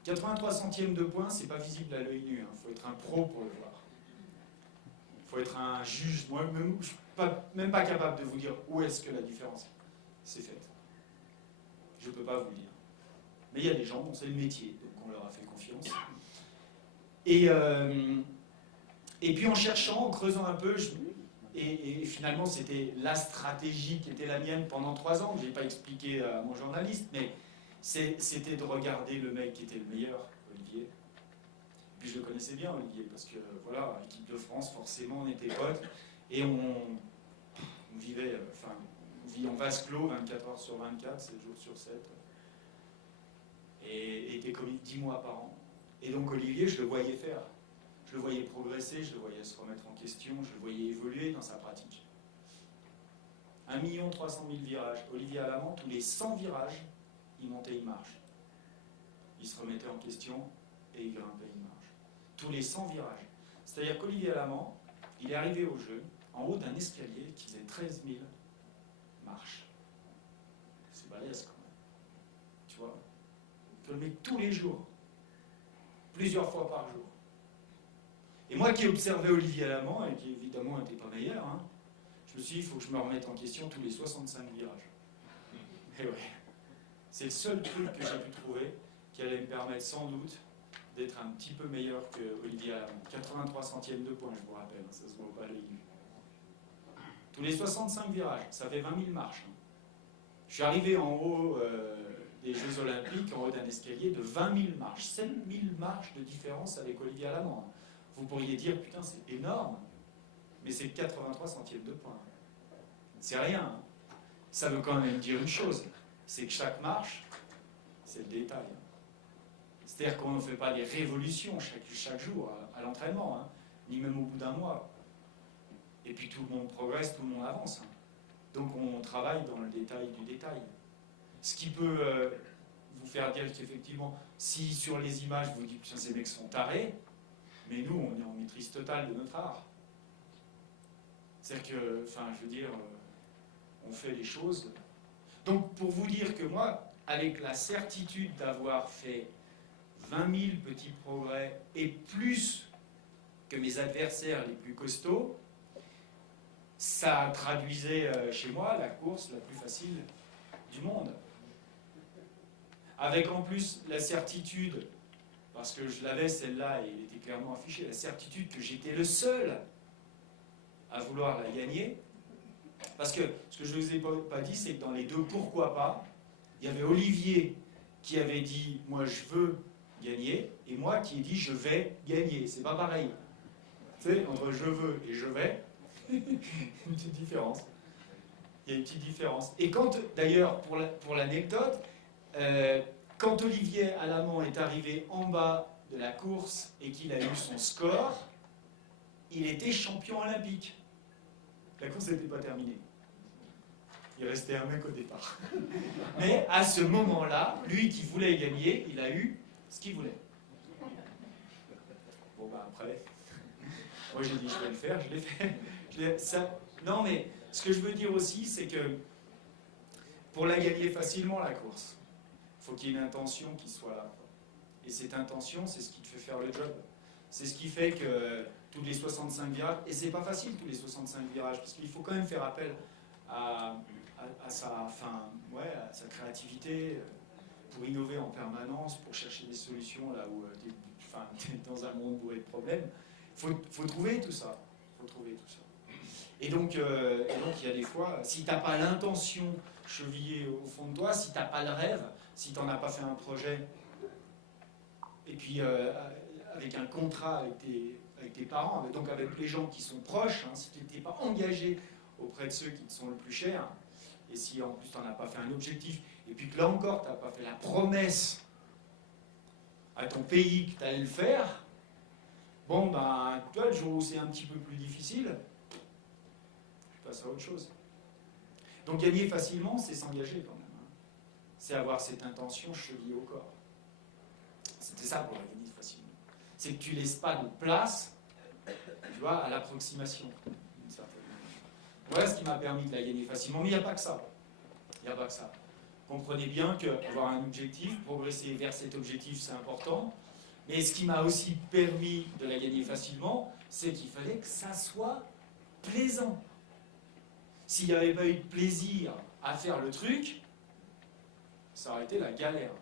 83 centièmes de point, c'est pas visible à l'œil nu. Il faut être un pro pour le voir. Il faut être un juge. Moi, même, je ne suis même pas capable de vous dire où est-ce que la différence s'est faite. Je ne peux pas vous le dire. Mais il y a des gens dont c'est le métier, donc on leur a fait confiance. Et puis en cherchant, en creusant un peu, et finalement c'était la stratégie qui était la mienne pendant 3 ans, que je n'ai pas expliqué à mon journaliste, mais c'était de regarder le mec qui était le meilleur, Olivier. Puis je le connaissais bien, Olivier, parce que voilà, équipe de France, forcément on était potes, et on vivait, enfin, on vit en vase clos 24 heures sur 24, 7 jours sur 7. Et était comme 10 mois par an. Et donc Olivier, je le voyais faire. Je le voyais progresser, je le voyais se remettre en question, je le voyais évoluer dans sa pratique. 1 300 000 virages. Olivier Alamand, tous les 100 virages, il montait une marche. Il se remettait en question et il grimpait une marche. Tous les 100 virages. C'est-à-dire qu'Olivier Alamand, il est arrivé au jeu en haut d'un escalier qui faisait 13 000 marches. C'est balèze quand même. Tu vois ? Je le mets tous les jours, plusieurs fois par jour. Et moi qui observais Olivier Alamand, et qui évidemment n'était pas meilleur, je me suis dit, il faut que je me remette en question tous les 65 virages. Et ouais, c'est le seul truc que j'ai pu trouver qui allait me permettre sans doute d'être un petit peu meilleur que Olivier Alamand. 83 centièmes de point, je vous rappelle, ça se voit pas à l'œil nu. Tous les 65 virages, ça fait 20 000 marches. Je suis arrivé en haut des Jeux Olympiques, en haut d'un escalier de 20 000 marches. 7 000 marches de différence avec Olivier Alamand. Vous pourriez dire, putain, c'est énorme, mais c'est 83 centièmes de point. C'est rien. Ça veut quand même dire une chose, c'est que chaque marche, c'est le détail. C'est-à-dire qu'on ne fait pas des révolutions chaque jour à l'entraînement, ni même au bout d'un mois. Et puis tout le monde progresse, tout le monde avance. Donc on travaille dans le détail du détail. Ce qui peut vous faire dire qu'effectivement, si sur les images vous dites que ces mecs sont tarés, mais nous on est en maîtrise totale de notre art. C'est-à-dire que, enfin je veux dire, on fait les choses. Donc pour vous dire que moi, avec la certitude d'avoir fait 20 000 petits progrès et plus que mes adversaires les plus costauds, ça traduisait chez moi la course la plus facile du monde. Avec en plus la certitude, parce que je l'avais celle-là et il était clairement affiché, la certitude que j'étais le seul à vouloir la gagner. Parce que ce que je ne vous ai pas dit, c'est que dans les deux pourquoi pas, il y avait Olivier qui avait dit « moi je veux gagner » et moi qui ai dit « je vais gagner ». C'est pas pareil. Tu sais, entre « je veux » et « je vais », une petite différence. Il y a une petite différence. Et quand, d'ailleurs, pour l'anecdote, quand Olivier Alamand est arrivé en bas de la course et qu'il a eu son score, il était champion olympique. La course n'était pas terminée. Il restait un mec au départ. Mais à ce moment-là, lui qui voulait gagner, il a eu ce qu'il voulait. Bon, bah après, moi j'ai dit je vais le faire, je l'ai fait. Non, mais ce que je veux dire aussi, c'est que pour la gagner facilement, la course, il faut qu'il y ait une intention qui soit là. Et cette intention, c'est ce qui te fait faire le job. C'est ce qui fait que tous les 65 virages, et c'est pas facile tous les 65 virages, parce qu'il faut quand même faire appel à sa créativité, pour innover en permanence, pour chercher des solutions là où tu es dans un monde bourré de problèmes. Il faut trouver tout ça. Et donc, il y a des fois, si tu n'as pas l'intention chevillée au fond de toi, si tu n'as pas le rêve, si tu n'en as pas fait un projet, et puis avec un contrat avec tes parents, donc avec les gens qui sont proches, si tu n'étais pas engagé auprès de ceux qui te sont le plus chers, et si en plus tu n'en as pas fait un objectif, et puis que là encore tu n'as pas fait la promesse à ton pays que tu allais le faire, bon ben, tu vois, le jour où c'est un petit peu plus difficile, je passe à autre chose. Donc gagner facilement, c'est s'engager quand même. Hein. C'est avoir cette intention chevillée au corps. C'était ça pour la gagner facilement. C'est que tu ne laisses pas de place, tu vois, à l'approximation. D'une certaine manière. Voilà ce qui m'a permis de la gagner facilement. Mais il n'y a pas que ça. Il n'y a pas que ça. Comprenez bien qu'avoir un objectif, progresser vers cet objectif, c'est important. Mais ce qui m'a aussi permis de la gagner facilement, c'est qu'il fallait que ça soit plaisant. S'il n'y avait pas eu de plaisir à faire le truc, ça aurait été la galère.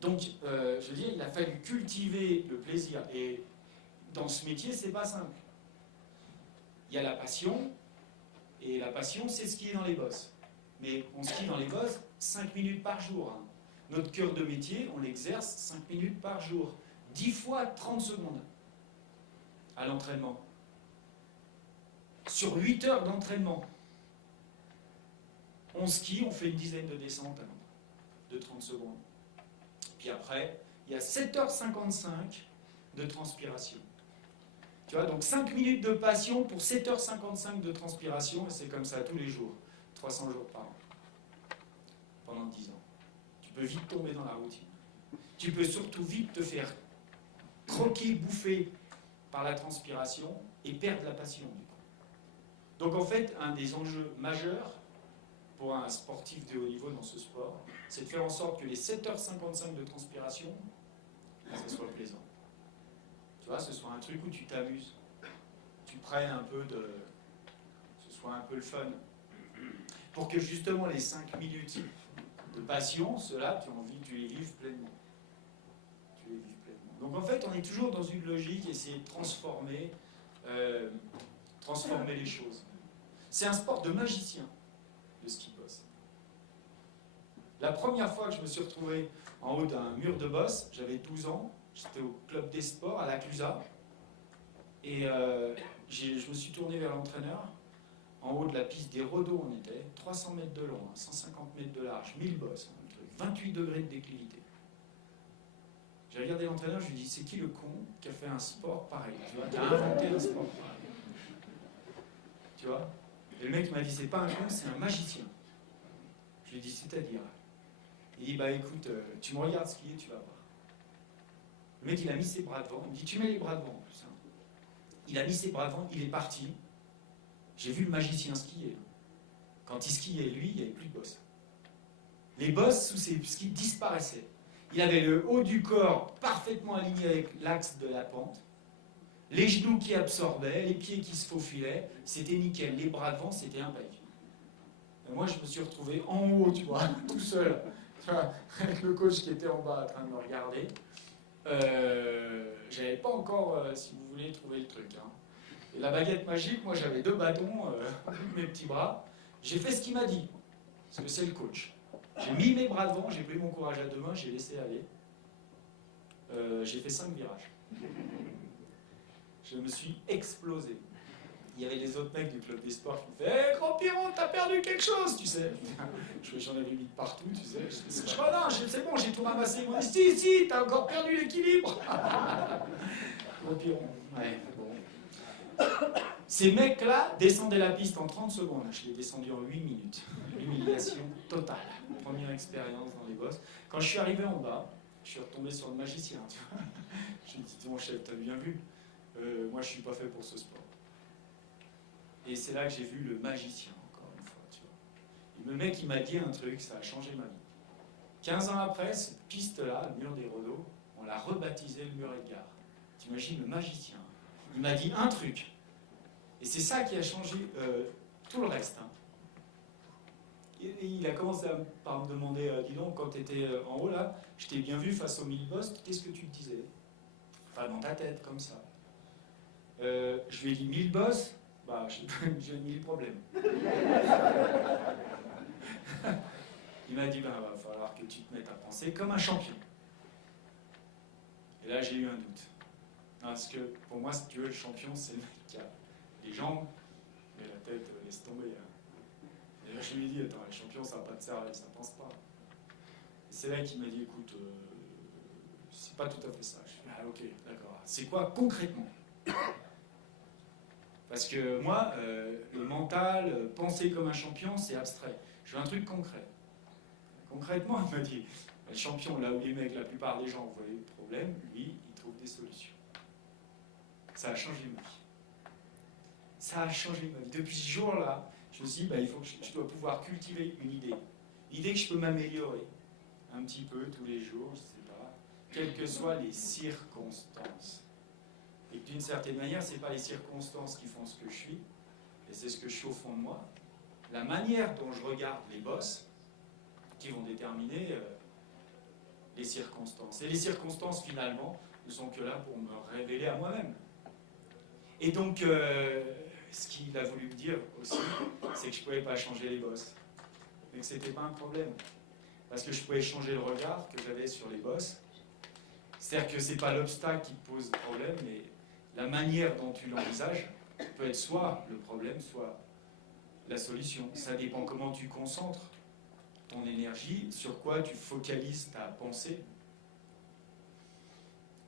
Donc, je veux dire, il a fallu cultiver le plaisir. Et dans ce métier, c'est pas simple. Il y a la passion, et la passion, c'est skier dans les bosses. Mais on skie dans les bosses 5 minutes par jour. Hein. Notre cœur de métier, on l'exerce 5 minutes par jour. 10 fois 30 secondes à l'entraînement. Sur 8 heures d'entraînement, on skie, on fait une dizaine de descentes de 30 secondes. Puis après, il y a 7h55 de transpiration. Tu vois, donc 5 minutes de passion pour 7h55 de transpiration, et c'est comme ça tous les jours, 300 jours par an, pendant 10 ans. Tu peux vite tomber dans la routine. Tu peux surtout vite te faire croquer, bouffer par la transpiration et perdre la passion. Donc en fait, un des enjeux majeurs pour un sportif de haut niveau dans ce sport, c'est de faire en sorte que les 7h55 de transpiration, ça soit plaisant. Tu vois, ce soit un truc où tu t'amuses. Tu prennes un peu de... ce soit un peu le fun. Pour que justement les 5 minutes de passion, ceux-là, tu les vives pleinement. Tu les vives pleinement. Donc en fait, on est toujours dans une logique, essayer de transformer les choses. C'est un sport de magicien, le ski boss. La première fois que je me suis retrouvé en haut d'un mur de boss, j'avais 12 ans, j'étais au club des sports à la Clusaz, et je me suis tourné vers l'entraîneur. En haut de la piste des Rodos, on était 300 mètres de long, 150 mètres de large, 1000 bosses, 28 degrés de déclivité. J'ai regardé l'entraîneur, je lui ai dit, c'est qui le con qui a fait un sport pareil? Tu vois, qui a inventé un sport pareil. Tu vois? Et le mec m'a dit, c'est pas un con, c'est un magicien. Je lui ai dit, c'est-à-dire? Il dit, bah écoute, tu me regardes skier, tu vas voir. Le mec, il a mis ses bras devant, il me dit, tu mets les bras devant en plus. Hein. Il a mis ses bras devant, il est parti. J'ai vu le magicien skier. Quand il skiait, lui, il n'y avait plus de bosses. Les bosses sous ses skis disparaissaient. Il avait le haut du corps parfaitement aligné avec l'axe de la pente, les genoux qui absorbaient, les pieds qui se faufilaient, c'était nickel. Les bras devant, c'était impec. Et moi, je me suis retrouvé en haut, tu vois, tout seul, tu vois, avec le coach qui était en bas en train de me regarder. J'avais pas encore, si vous voulez, trouvé le truc. Hein. Et la baguette magique, moi j'avais 2 bâtons, mes petits bras. J'ai fait ce qu'il m'a dit, parce que c'est le coach. J'ai mis mes bras devant, j'ai pris mon courage à 2 mains, j'ai laissé aller. J'ai fait 5 virages. Je me suis explosé. Il y avait les autres mecs du club des sports qui me fait « Hé, grand Piron, t'as perdu quelque chose, tu sais !» J'en avais mis de partout, tu sais. Je crois, non, c'est bon, j'ai tout ramassé. Ils m'ont dit « Si, t'as encore perdu l'équilibre !» Grand Piron, ouais, bon. Ces mecs-là descendaient la piste en 30 secondes. Je l'ai descendu en 8 minutes. Humiliation totale. Première expérience dans les bosses. Quand je suis arrivé en bas, je suis retombé sur le magicien. Tu vois. Je lui ai dit, mon chef, t'as bien vu, moi je suis pas fait pour ce sport. Et c'est là que j'ai vu le magicien, encore une fois. Tu vois. Et le mec, il m'a dit un truc, ça a changé ma vie. 15 ans après, cette piste-là, le mur des Rodos, on l'a rebaptisé le mur Edgar. T'imagines le magicien. Il m'a dit un truc. Et c'est ça qui a changé tout le reste. Hein. Et il a commencé par me demander, dis donc, quand tu étais en haut là, je t'ai bien vu face aux 1000 bosses, qu'est-ce que tu te disais? Enfin, dans ta tête, comme ça. Je lui ai dit 1000 bosses, bah, j'ai 1000 problèmes. Il m'a dit, ben, va falloir que tu te mettes à penser comme un champion. Et là, j'ai eu un doute. Parce que pour moi, si tu veux, le champion, c'est le mec qui a les jambes, mais la tête laisse tomber. Hein. je lui ai dit, attends, les champions, ça n'a pas de cervelle, ça pense pas. Et c'est là qu'il m'a dit, écoute, c'est pas tout à fait ça. Je fais, ah ok, d'accord. C'est quoi concrètement? Parce que moi, le mental, penser comme un champion, c'est abstrait. Je veux un truc concret. Concrètement, il m'a dit, le champion, là où les mecs, la plupart des gens voient les problèmes, lui, il trouve des solutions. Ça a changé ma vie. Ça a changé ma vie. Depuis ce jour-là, je me suis dit, il faut que je dois pouvoir cultiver une idée. L'idée que je peux m'améliorer un petit peu tous les jours, je ne sais pas, quelles que soient les circonstances. Et d'une certaine manière, ce n'est pas les circonstances qui font ce que je suis, et c'est ce que je suis au fond de moi. La manière dont je regarde les boss qui vont déterminer les circonstances. Et les circonstances, finalement, ne sont que là pour me révéler à moi-même. Et donc, ce qu'il a voulu me dire aussi, c'est que je ne pouvais pas changer les boss. Mais que ce n'était pas un problème. Parce que je pouvais changer le regard que j'avais sur les boss. C'est-à-dire que ce n'est pas l'obstacle qui te pose problème, mais la manière dont tu l'envisages peut être soit le problème, soit la solution. Ça dépend comment tu concentres ton énergie, sur quoi tu focalises ta pensée.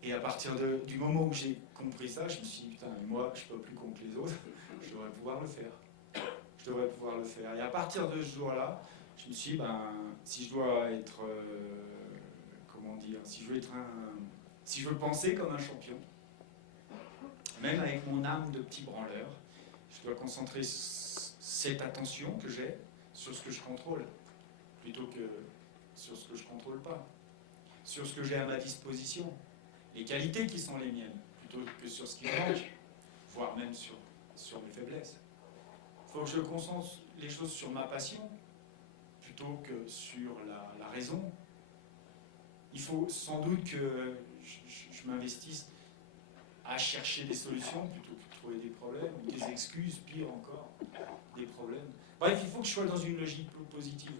Et à partir du moment où j'ai compris ça, je me suis dit, putain, moi, je ne peux plus contre les autres, je devrais pouvoir le faire. Je devrais pouvoir le faire. Et à partir de ce jour-là, je me suis dit, si je dois être, comment dire, si je veux penser comme un champion, même avec mon âme de petit branleur, je dois concentrer cette attention que j'ai sur ce que je contrôle, plutôt que sur ce que je ne contrôle pas, sur ce que j'ai à ma disposition, les qualités qui sont les miennes, plutôt que sur ce qui me manque, voire même sur mes faiblesses. Il faut que je concentre les choses sur ma passion, plutôt que sur la raison. Il faut sans doute que je m'investisse à chercher des solutions plutôt que de trouver des problèmes, des excuses, pire encore, des problèmes. Bref, il faut que je sois dans une logique positive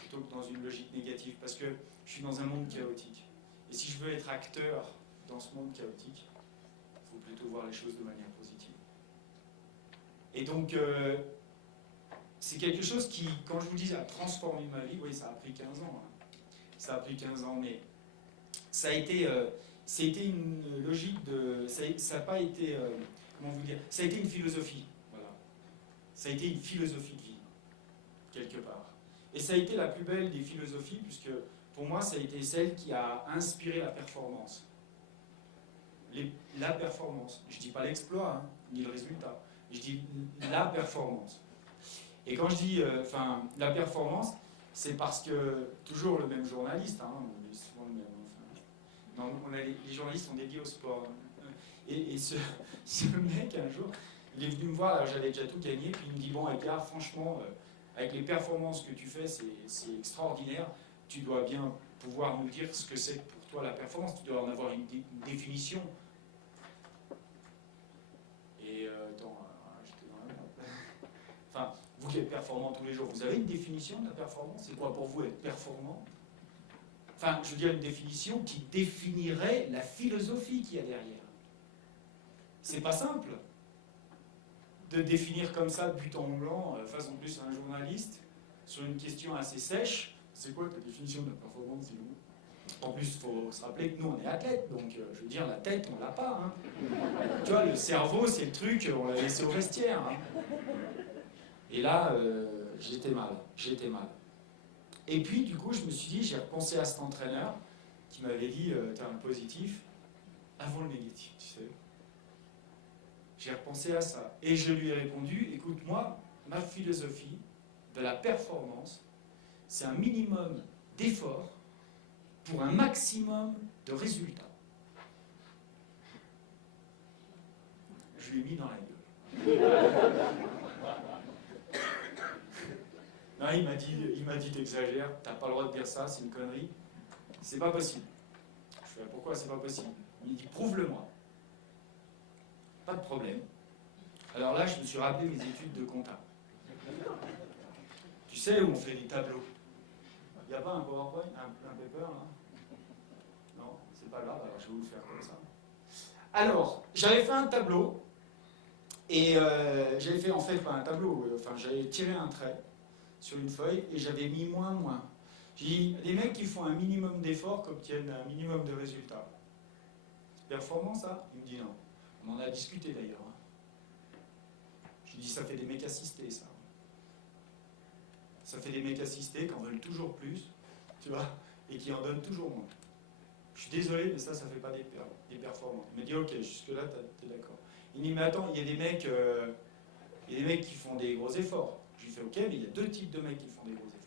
plutôt que dans une logique négative, parce que je suis dans un monde chaotique. Et si je veux être acteur dans ce monde chaotique, il faut plutôt voir les choses de manière positive. Et donc, c'est quelque chose qui, quand je vous dis, a transformé ma vie, oui, ça a pris 15 ans. Hein. Ça a pris 15 ans, mais ça a été... c'était une logique de... Ça n'a pas été... comment vous dire? Ça a été une philosophie. Voilà. Ça a été une philosophie de vie, quelque part. Et ça a été la plus belle des philosophies, puisque pour moi, ça a été celle qui a inspiré la performance. La performance. Je ne dis pas l'exploit, hein, ni le résultat. Je dis la performance. Et quand je dis la performance, c'est parce que, toujours le même journaliste, hein, on est souvent le même, les journalistes sont dédiés au sport. Et ce mec, un jour, il est venu me voir, alors j'avais déjà tout gagné, puis il me dit, bon, Edgar, franchement, avec les performances que tu fais, c'est extraordinaire, tu dois bien pouvoir nous dire ce que c'est pour toi la performance, tu dois en avoir une définition. Et j'étais dans la merde. Enfin, vous qui êtes performant tous les jours, vous avez une définition de la performance? C'est quoi pour vous être performant? Enfin, je veux dire une définition qui définirait la philosophie qu'il y a derrière. C'est pas simple de définir comme ça, de but en blanc, face en plus à un journaliste, sur une question assez sèche. C'est quoi ta définition de la performance, dis-nous? En plus, il faut se rappeler que nous, on est athlètes, donc je veux dire, la tête, on l'a pas. Hein. Tu vois, le cerveau, c'est le truc, on l'a laissé au vestiaire. Hein. Et là, j'étais mal. Et puis, du coup, je me suis dit, j'ai repensé à cet entraîneur qui m'avait dit, t'as un positif avant le négatif, tu sais. J'ai repensé à ça. Et je lui ai répondu, écoute, moi, ma philosophie de la performance, c'est un minimum d'effort pour un maximum de résultats. Je lui ai mis dans la gueule. Non, il m'a dit t'exagères, t'as pas le droit de dire ça, c'est une connerie. C'est pas possible. Je fais pourquoi c'est pas possible? Il me dit prouve-le-moi. Pas de problème. Alors là, je me suis rappelé mes études de compta. Tu sais où on fait des tableaux? Il n'y a pas un PowerPoint, un paper là? Non, c'est pas grave, alors je vais vous le faire comme ça. Alors, j'avais fait un tableau, et j'avais fait en fait pas un tableau, j'avais tiré un trait sur une feuille et j'avais mis moins. J'ai dit, les mecs qui font un minimum d'efforts obtiennent un minimum de résultats. C'est performant ça? Il me dit non. On en a discuté d'ailleurs. Je lui dis, ça fait des mecs assistés ça. Ça fait des mecs assistés qui en veulent toujours plus, tu vois, et qui en donnent toujours moins. Je suis désolé, mais ça fait pas des performants. Il m'a dit, ok, jusque-là, t'es d'accord. Il me dit, mais attends, il y a des mecs qui font des gros efforts. Je lui fais, ok, mais il y a deux types de mecs qui font des gros efforts.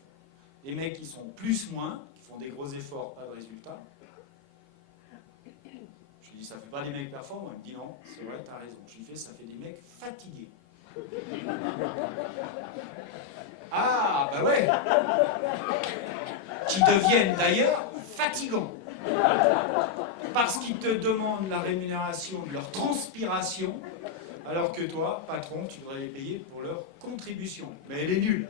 Les mecs qui sont plus-moins, qui font des gros efforts, pas de résultats. Je lui dis, ça fait pas des mecs performants. Il me dit, non, c'est vrai, t'as raison. Je lui fais, ça fait des mecs fatigués. Ah, bah ouais. Qui deviennent d'ailleurs fatigants. Parce qu'ils te demandent la rémunération de leur transpiration, alors que toi, patron, tu devrais les payer pour leur contribution. Mais elle est nulle.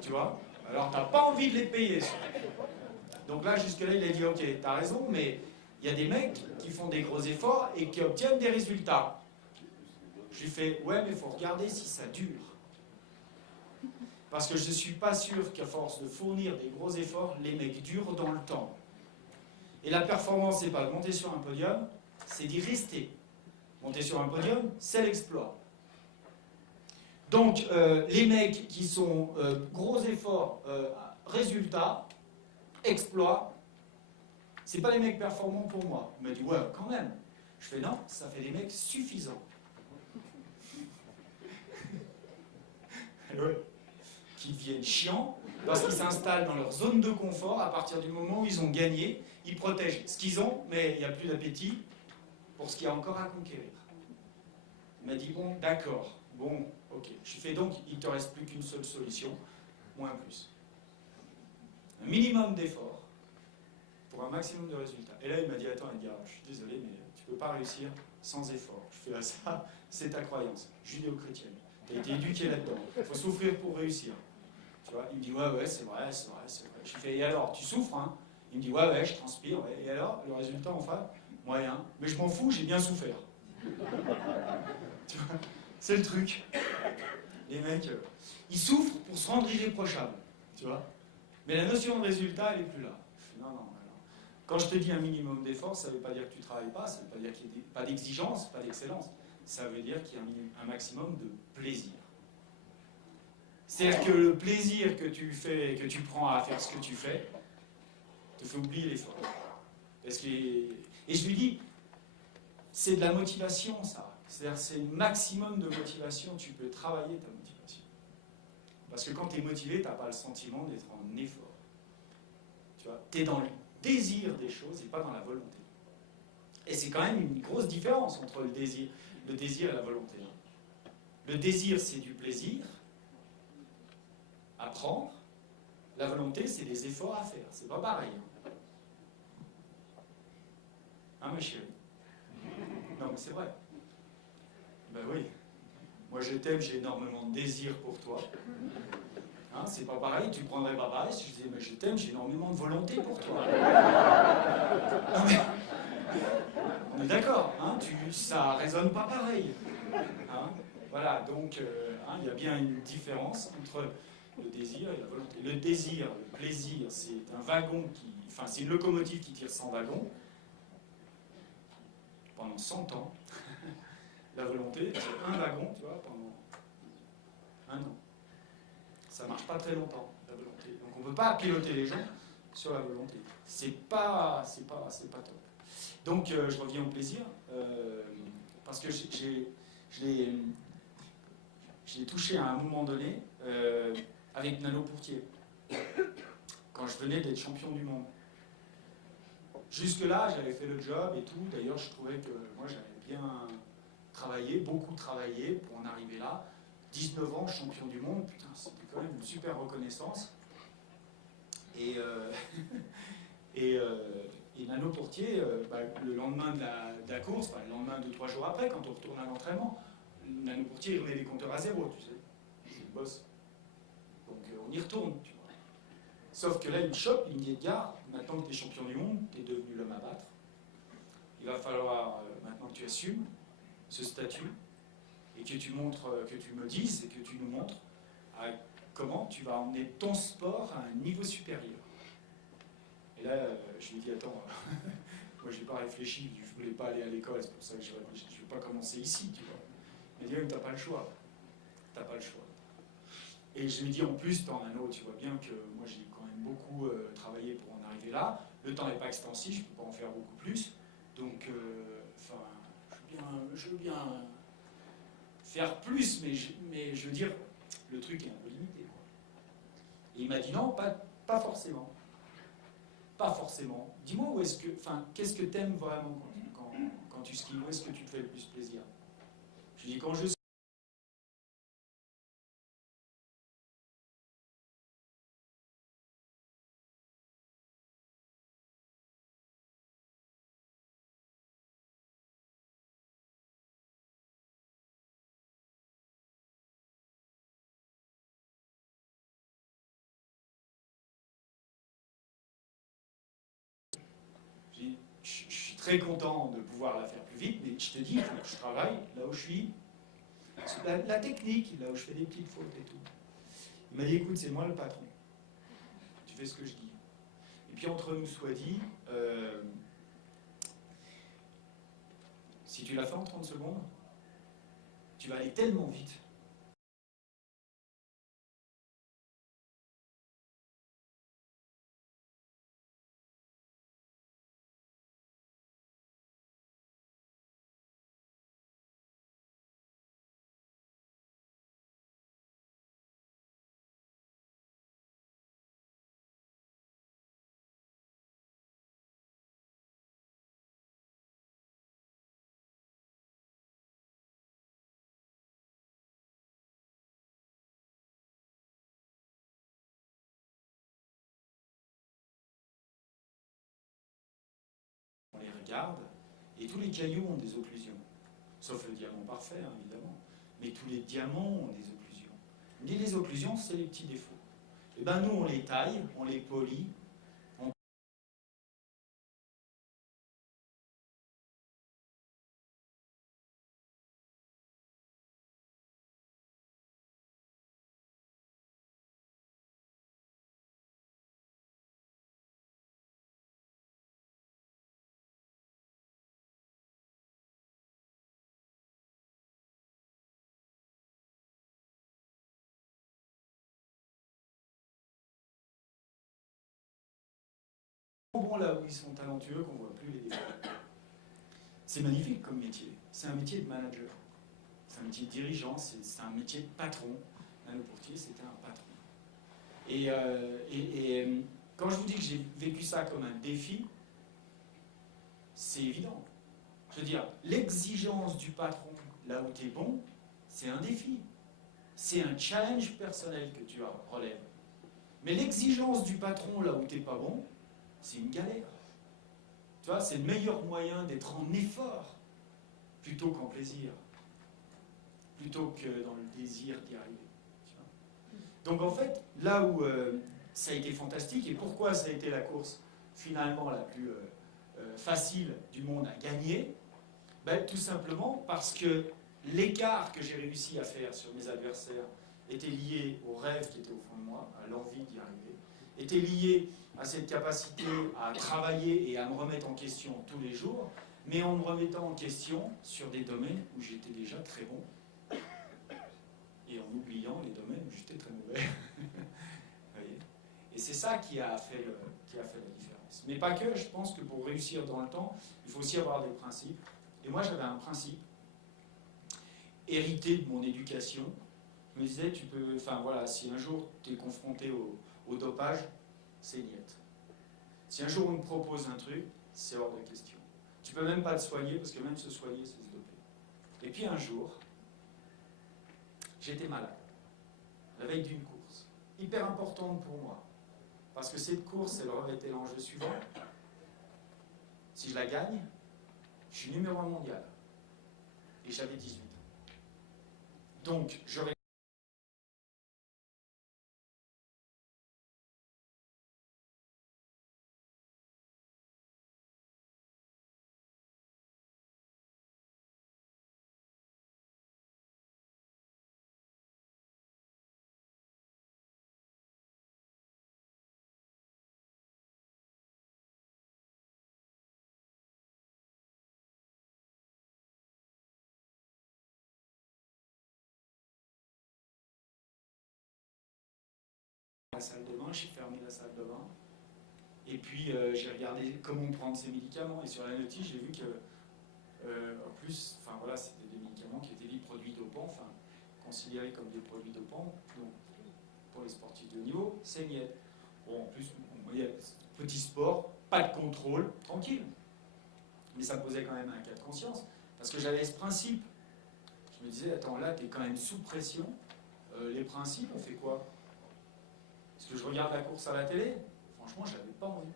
Tu vois? Alors t'as pas envie de les payer. Donc là, jusque-là, il a dit, ok, t'as raison, mais il y a des mecs qui font des gros efforts et qui obtiennent des résultats. Je lui fais, ouais, mais il faut regarder si ça dure. Parce que je ne suis pas sûr qu'à force de fournir des gros efforts, les mecs durent dans le temps. Et la performance, c'est pas de monter sur un podium, c'est d'y rester. Monter sur un podium, c'est l'exploit. Donc, les mecs qui sont gros efforts, résultats, exploit, c'est pas les mecs performants pour moi. Il m'a dit, ouais, quand même. Je fais, non, ça fait des mecs suffisants. Ouais. Qui deviennent chiants parce qu'ils s'installent dans leur zone de confort à partir du moment où ils ont gagné. Ils protègent ce qu'ils ont, mais il n'y a plus d'appétit pour ce qu'il y a encore à conquérir. Il m'a dit, bon, d'accord, bon, ok. Je fais donc, il ne te reste plus qu'une seule solution, moins plus. Un minimum d'effort pour un maximum de résultats. Et là, il m'a dit, attends, Edgar, je suis désolé, mais tu ne peux pas réussir sans effort. Je fais, ça, c'est ta croyance, judéo-chrétienne. Tu as été éduqué là-dedans. Il faut souffrir pour réussir. Tu vois, il me dit, ouais, c'est vrai. Je lui fais, et alors, tu souffres, hein? Il me dit, ouais, je transpire. Ouais. Et alors, le résultat, enfin, moyen. Mais je m'en fous, j'ai bien souffert. Tu vois, c'est le truc. Les mecs, ils souffrent pour se rendre irréprochables. Tu vois. Mais la notion de résultat, elle n'est plus là. Non. Quand je te dis un minimum d'effort, ça ne veut pas dire que tu ne travailles pas, ça ne veut pas dire qu'il n'y a pas d'exigence, pas d'excellence. Ça veut dire qu'il y a un maximum de plaisir. C'est-à-dire que le plaisir que tu fais, que tu prends à faire ce que tu fais, te fait oublier l'effort. Et je lui dis, c'est de la motivation, ça. C'est-à-dire c'est le maximum de motivation, tu peux travailler ta motivation. Parce que quand tu es motivé, tu n'as pas le sentiment d'être en effort. Tu vois, tu es dans le désir des choses et pas dans la volonté. Et c'est quand même une grosse différence entre le désir et la volonté. Le désir, c'est du plaisir à prendre. La volonté, c'est des efforts à faire. C'est pas pareil. Hein, ma chérie? Non, mais c'est vrai. Ben oui. Moi, je t'aime, j'ai énormément de désir pour toi. Hein, c'est pas pareil, tu prendrais pas pareil si je disais, mais je t'aime, j'ai énormément de volonté pour toi. Non, mais... On est d'accord, hein, ça résonne pas pareil. Hein, voilà, donc il y a bien une différence entre le désir et la volonté. Le désir, le plaisir, c'est un wagon c'est une locomotive qui tire 100 wagons pendant 100 ans. La volonté, c'est un wagon, tu vois, pendant un an. Ça marche pas très longtemps, la volonté. Donc on ne peut pas piloter les gens sur la volonté. C'est pas top. Donc je reviens au plaisir, parce que je l'ai touché à un moment donné avec Nano Pourtier, quand je venais d'être champion du monde. Jusque-là, j'avais fait le job et tout. D'ailleurs, je trouvais que moi, j'avais bien travaillé, beaucoup travaillé pour en arriver là. 19 ans, champion du monde, putain, c'était quand même une super reconnaissance. Et Nano Pourtier, le lendemain de la course, le lendemain, 2-3 jours après, quand on retourne à l'entraînement, Nano Pourtier, il remet les compteurs à zéro, tu sais. C'est le boss. Donc on y retourne, tu vois. Sauf que là, il me chope, il me dit, Edgar, maintenant que tu es champion du monde, tu es devenu l'homme à battre. Il va falloir, maintenant que tu assumes ce statut, et que tu montres, que tu me dises, et que tu nous montres à comment tu vas emmener ton sport à un niveau supérieur. Et là, je lui ai dit, attends, moi je n'ai pas réfléchi, je ne voulais pas aller à l'école, c'est pour ça que je réfléchis, je ne vais pas commencer ici, tu vois. Il m'a dit, tu n'as pas le choix, tu n'as pas le choix. Et je lui ai dit, en plus, tu vois bien que moi j'ai quand même beaucoup travaillé pour en arriver là, le temps n'est pas extensif, je ne peux pas en faire beaucoup plus, donc, je veux bien faire plus, mais je veux dire, le truc est un peu limité, quoi. Et il m'a dit, non, pas forcément. Pas forcément. Dis-moi où est-ce que, qu'est-ce que t'aimes vraiment quand tu skis? Où est-ce que tu te fais le plus plaisir? Je lui dis, quand je skie, je suis très content de pouvoir la faire plus vite, mais je te dis, il faut que je travaille là où je suis. La technique, là où je fais des petites fautes et tout. Il m'a dit, écoute, c'est moi le patron. Tu fais ce que je dis. Et puis entre nous soit dit, si tu l'as fait en 30 secondes, tu vas aller tellement vite. On les regarde, et tous les cailloux ont des occlusions. Sauf le diamant parfait, hein, évidemment. Mais tous les diamants ont des occlusions. Mais les occlusions, c'est les petits défauts. Et bien nous, on les taille, on les polit. Bon, là où ils sont talentueux, qu'on ne voit plus les défauts. C'est magnifique comme métier. C'est un métier de manager. C'est un métier de dirigeant, c'est un métier de patron. Nano Portier, c'était un patron. Quand je vous dis que j'ai vécu ça comme un défi, c'est évident. Je veux dire, l'exigence du patron, là où tu es bon, c'est un défi. C'est un challenge personnel que tu relèves. Mais l'exigence du patron, là où tu n'es pas bon, c'est une galère. Tu vois, c'est le meilleur moyen d'être en effort plutôt qu'en plaisir. Plutôt que dans le désir d'y arriver. Donc en fait, là où ça a été fantastique, et pourquoi ça a été la course finalement la plus facile du monde à gagner, ben, tout simplement parce que l'écart que j'ai réussi à faire sur mes adversaires était lié au rêve qui était au fond de moi, à l'envie d'y arriver, était lié à cette capacité à travailler et à me remettre en question tous les jours, mais en me remettant en question sur des domaines où j'étais déjà très bon, et en oubliant les domaines où j'étais très mauvais. Et c'est ça qui a fait la différence. Mais pas que, je pense que pour réussir dans le temps, il faut aussi avoir des principes. Et moi, j'avais un principe hérité de mon éducation. Je me disais, si un jour tu es confronté au dopage, c'est niette. Si un jour on te propose un truc, c'est hors de question. Tu peux même pas te soigner, parce que même se soigner, c'est se doper. Et puis un jour, j'étais malade, la veille d'une course, hyper importante pour moi. Parce que cette course, elle revêtait l'enjeu suivant. Si je la gagne, je suis numéro 1 mondial. Et j'avais 18 ans. Donc, j'aurais la salle de bain, j'ai fermé la salle de bain. Et puis j'ai regardé comment prendre ces médicaments. Et sur la notice, j'ai vu que, en plus, enfin voilà, c'était des médicaments qui étaient des produits dopants, enfin considérés comme des produits dopants. Donc pour les sportifs de haut niveau, c'est niet. Bon, en plus, vous voyez, petit sport, pas de contrôle, tranquille. Mais ça me posait quand même un cas de conscience. Parce que j'avais ce principe. Je me disais, attends, là, tu es quand même sous pression. Les principes, on fait quoi? Est-ce que je regarde la course à la télé? Franchement, j'avais pas envie.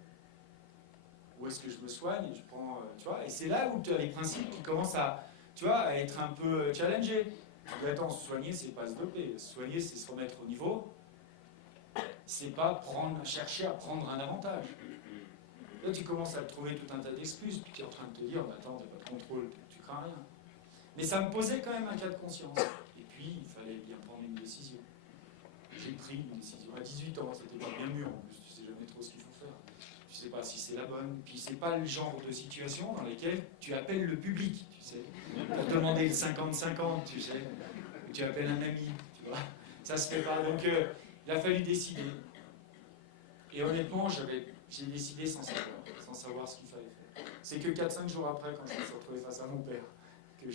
Ou est-ce que je me soigne et je prends, tu vois? Et c'est là où tu as les principes qui commencent à, tu vois, à être un peu challengés. Mais attends, se soigner, c'est pas se doper. Se soigner, c'est se remettre au niveau. C'est pas chercher à prendre un avantage. Là, tu commences à trouver tout un tas d'excuses, puis tu es en train de te dire, bah, attends, t'as pas de contrôle, tu crains rien. Mais ça me posait quand même un cas de conscience. Et puis, il fallait bien prendre une décision. J'ai pris une décision. À 18 ans, c'était pas bien mûr en plus, tu sais jamais trop ce qu'il faut faire. Tu sais pas si c'est la bonne. Puis c'est pas le genre de situation dans lesquelles tu appelles le public, tu sais. Pour demander le 50-50, tu sais. Ou tu appelles un ami, tu vois. Ça se fait pas. Donc, il a fallu décider. Et honnêtement, j'ai décidé sans savoir ce qu'il fallait faire. C'est que 4-5 jours après, quand je me suis retrouvé face à mon père, que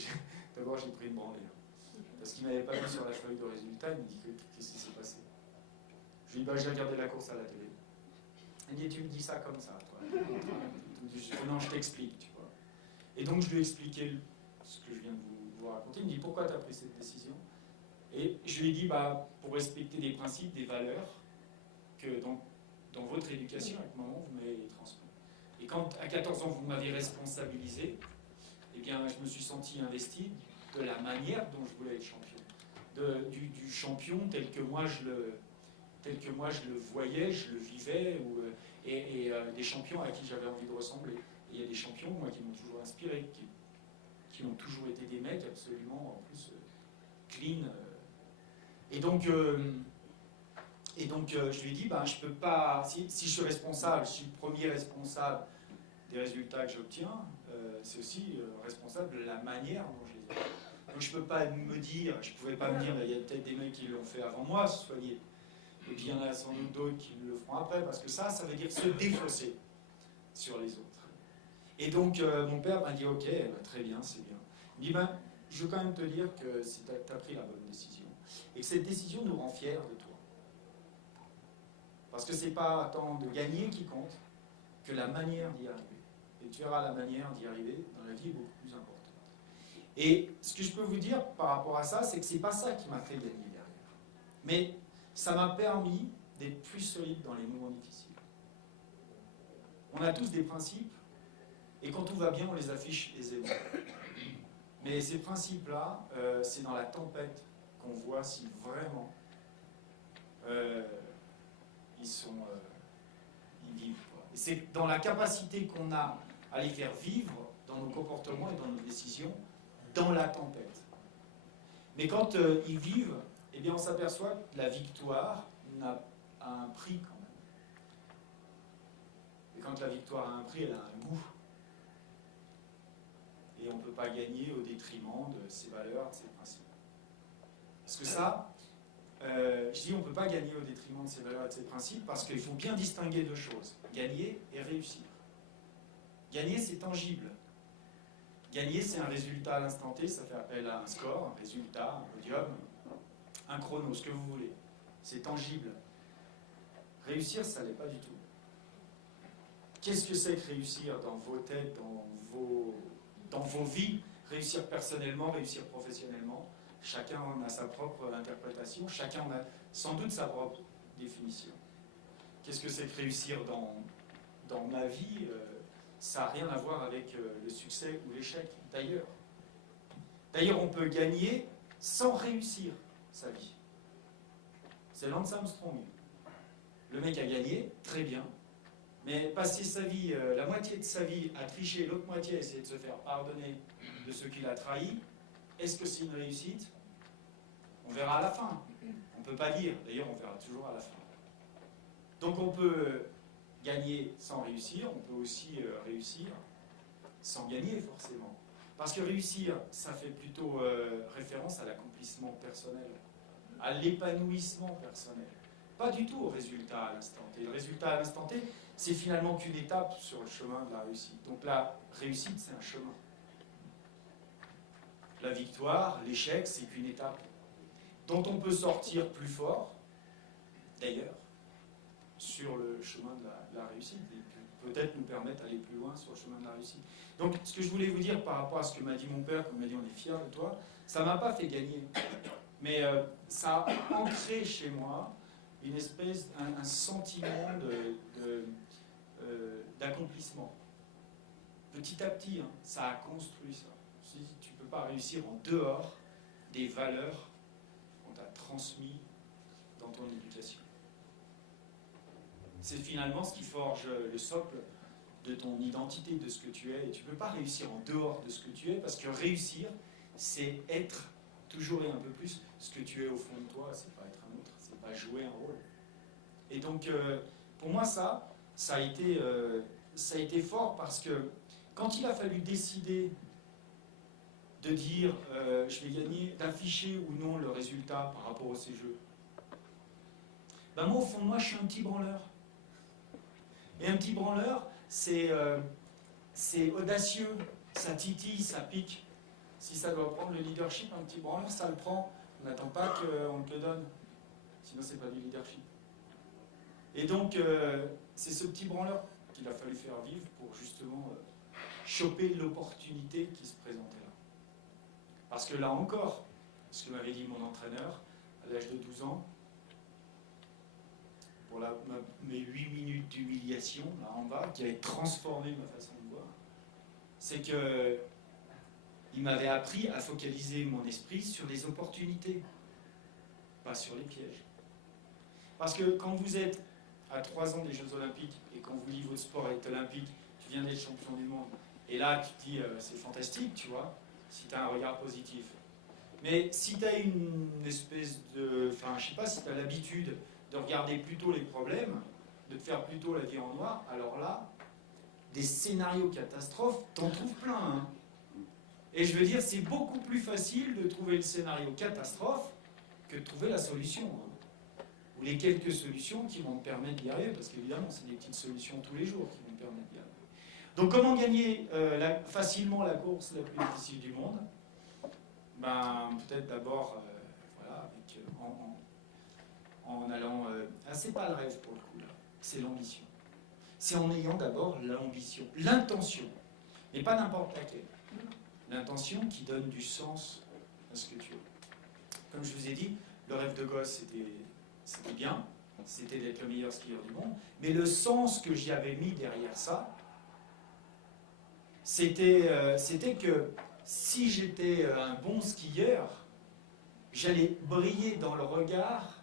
d'abord j'ai pris une branlée. Parce qu'il ne m'avait pas vu sur la feuille de résultat, il me dit qu'est-ce qui s'est passé. Je lui dis, bah, j'ai regardé la course à la télé. Il me dit, tu me dis ça comme ça, toi. Je dis, non, je t'explique, tu vois. Et donc je lui ai expliqué ce que je viens de vous raconter. Il me dit, pourquoi tu as pris cette décision? Et je lui ai dit, bah, pour respecter des principes, des valeurs, que dans votre éducation, avec maman, vous m'avez transmis. Et quand, à 14 ans, vous m'avez responsabilisé, eh bien, je me suis senti investi de la manière dont je voulais être champion. Du champion tel que moi je le voyais, je le vivais, et des champions à qui j'avais envie de ressembler. Et il y a des champions, moi, qui m'ont toujours inspiré, qui ont toujours été des mecs absolument, en plus, clean. Et donc, je lui ai dit, ben, je peux pas, si je suis responsable, je suis le premier responsable des résultats que j'obtiens, c'est aussi responsable de la manière dont je les ai. Donc je peux pas me dire, je pouvais pas me dire, il y a peut-être des mecs qui l'ont fait avant moi, se soigner. Et puis il y en a sans doute d'autres qui le feront après, parce que ça veut dire se défausser sur les autres. Et donc mon père m'a dit, ok, bah, très bien, c'est bien. Il me dit, ben, je veux quand même te dire que tu as pris la bonne décision. Et que cette décision nous rend fiers de toi. Parce que c'est pas tant de gagner qui compte, que la manière d'y arriver. Et tu verras, la manière d'y arriver dans la vie est beaucoup plus importante. Et ce que je peux vous dire par rapport à ça, c'est que c'est pas ça qui m'a fait gagner derrière. Mais ça m'a permis d'être plus solide dans les moments difficiles. On a tous des principes, et quand tout va bien, on les affiche aisément. Mais ces principes-là, c'est dans la tempête qu'on voit si vraiment ils vivent. Et c'est dans la capacité qu'on a à les faire vivre dans nos comportements et dans nos décisions, dans la tempête. Mais quand ils vivent, eh bien on s'aperçoit que la victoire a un prix quand même. Et quand la victoire a un prix, elle a un goût. Et on ne peut pas gagner au détriment de ses valeurs, de ses principes. Parce que ça, je dis on ne peut pas gagner au détriment de ses valeurs et de ses principes parce qu'il faut bien distinguer deux choses. Gagner et réussir. Gagner, c'est tangible. Gagner, c'est un résultat à l'instant T, ça fait appel à un score, un résultat, un podium, un chrono, ce que vous voulez. C'est tangible. Réussir, ça ne l'est pas du tout. Qu'est-ce que c'est que réussir dans vos têtes, dans vos vies? Réussir personnellement, réussir professionnellement. Chacun en a sa propre interprétation, chacun en a sans doute sa propre définition. Qu'est-ce que c'est que réussir dans ma vie? Ça n'a rien à voir avec le succès ou l'échec, d'ailleurs. D'ailleurs, on peut gagner sans réussir sa vie. C'est Lance Armstrong. Le mec a gagné, très bien, mais passer sa vie, la moitié de sa vie à tricher, l'autre moitié à essayer de se faire pardonner de ce qu'il a trahi, est-ce que c'est une réussite? On verra à la fin. On ne peut pas dire. D'ailleurs, on verra toujours à la fin. Donc on peut gagner sans réussir, on peut aussi réussir sans gagner forcément. Parce que réussir, ça fait plutôt référence à l'accomplissement personnel, à l'épanouissement personnel. pas du tout au résultat à l'instant T. Le résultat à l'instant T, c'est finalement qu'une étape sur le chemin de la réussite. Donc la réussite, c'est un chemin. La victoire, l'échec, c'est qu'une étape dont on peut sortir plus fort, d'ailleurs, sur le chemin de la réussite, et peut-être nous permettre d'aller plus loin sur le chemin de la réussite. Donc, ce que je voulais vous dire par rapport à ce que m'a dit mon père, quand il m'a dit on est fiers de toi, ça ne m'a pas fait gagner. Mais ça a ancré chez moi une espèce, un sentiment d'accomplissement. Petit à petit, hein, ça a construit ça. Tu ne peux pas réussir en dehors des valeurs qu'on t'a transmises dans ton éducation. C'est finalement ce qui forge le socle de ton identité, de ce que tu es. Et tu ne peux pas réussir en dehors de ce que tu es, parce que réussir, c'est être toujours et un peu plus ce que tu es au fond de toi. C'est pas être un autre, c'est pas jouer un rôle. Et donc, pour moi, ça a été fort, parce que quand il a fallu décider de dire je vais gagner, d'afficher ou non le résultat par rapport au CGE, ben moi, au fond de moi, je suis un petit branleur. Et un petit branleur, c'est audacieux, ça titille, ça pique. Si ça doit prendre le leadership, un petit branleur, ça le prend. On n'attend pas qu'on te le donne. Sinon, c'est pas du leadership. Et donc, c'est ce petit branleur qu'il a fallu faire vivre pour justement choper l'opportunité qui se présentait là. Parce que là encore, ce que m'avait dit mon entraîneur, à l'âge de 12 ans, pour mes 8 minutes d'humiliation, là en bas, qui avait transformé ma façon de voir, c'est que il m'avait appris à focaliser mon esprit sur les opportunités, pas sur les pièges. Parce que quand vous êtes à 3 ans des Jeux Olympiques, et quand vous dites votre sport est olympique, tu viens d'être champion du monde, et là tu te dis c'est fantastique, tu vois, si tu as un regard positif. Mais si tu as une espèce de... Enfin, je sais pas, si tu as l'habitude de regarder plutôt les problèmes, de te faire plutôt la vie en noir, alors là, des scénarios catastrophes, t'en trouves plein. Hein. Et je veux dire, c'est beaucoup plus facile de trouver le scénario catastrophe que de trouver la solution. Hein. Ou les quelques solutions qui vont te permettre d'y arriver, parce qu'évidemment, c'est des petites solutions tous les jours qui vont te permettre d'y arriver. Donc, comment gagner facilement la course la plus difficile du monde? Ben, peut-être d'abord, voilà, en allant... c'est pas le rêve pour le coup, là. C'est l'ambition. C'est en ayant d'abord l'ambition, l'intention, et pas n'importe laquelle. L'intention qui donne du sens à ce que tu es. Comme je vous ai dit, le rêve de gosse, c'était bien, c'était d'être le meilleur skieur du monde, mais le sens que j'y avais mis derrière ça, c'était que si j'étais un bon skieur, j'allais briller dans le regard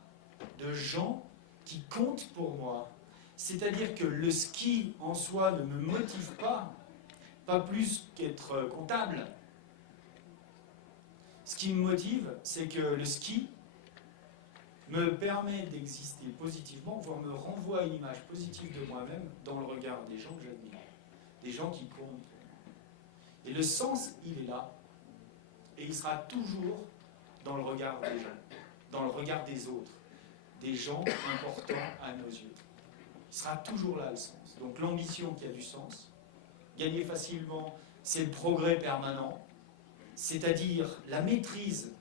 de gens qui comptent pour moi. C'est-à-dire que le ski en soi ne me motive pas plus qu'être comptable. Ce qui me motive, c'est que le ski me permet d'exister positivement, voire me renvoie une image positive de moi-même dans le regard des gens que j'admire, des gens qui comptent pour moi. Et le sens, il est là, et il sera toujours dans le regard des gens, dans le regard des autres, des gens importants à nos yeux. Il sera toujours là, le sens. Donc l'ambition qui a du sens, gagner facilement, c'est le progrès permanent, c'est-à-dire la maîtrise.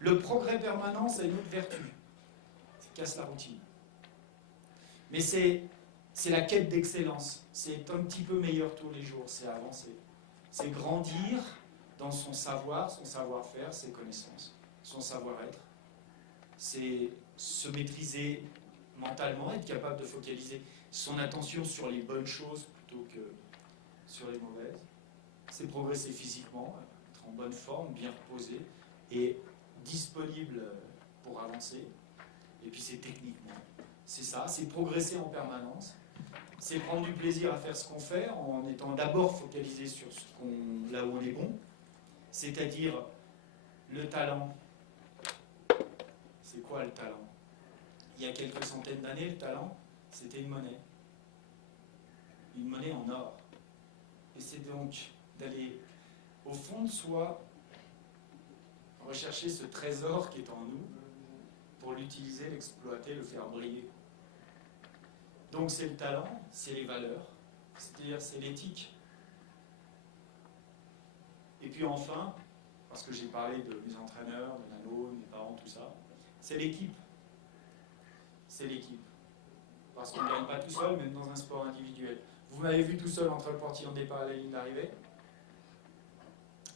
Le progrès permanent, c'est une autre vertu. Ça casse la routine. Mais c'est la quête d'excellence. C'est être un petit peu meilleur tous les jours, c'est avancer. C'est grandir dans son savoir, son savoir-faire, ses connaissances, son savoir-être. C'est se maîtriser mentalement, être capable de focaliser son attention sur les bonnes choses plutôt que sur les mauvaises. C'est progresser physiquement, être en bonne forme, bien reposé et disponible pour avancer. Et puis c'est techniquement. C'est ça, c'est progresser en permanence. C'est prendre du plaisir à faire ce qu'on fait en étant d'abord focalisé sur là où on est bon. C'est-à-dire le talent. C'est quoi le talent? Il y a quelques centaines d'années, le talent, c'était une monnaie. Une monnaie en or. Et c'est donc d'aller au fond de soi, rechercher ce trésor qui est en nous, pour l'utiliser, l'exploiter, le faire briller. Donc c'est le talent, c'est les valeurs, c'est-à-dire c'est l'éthique. Et puis enfin, parce que j'ai parlé de mes entraîneurs, de Nano, de mes parents, tout ça, c'est l'équipe. C'est l'équipe. Parce qu'on ne gagne pas tout seul, même dans un sport individuel. Vous m'avez vu tout seul entre le portillon de départ et la ligne d'arrivée.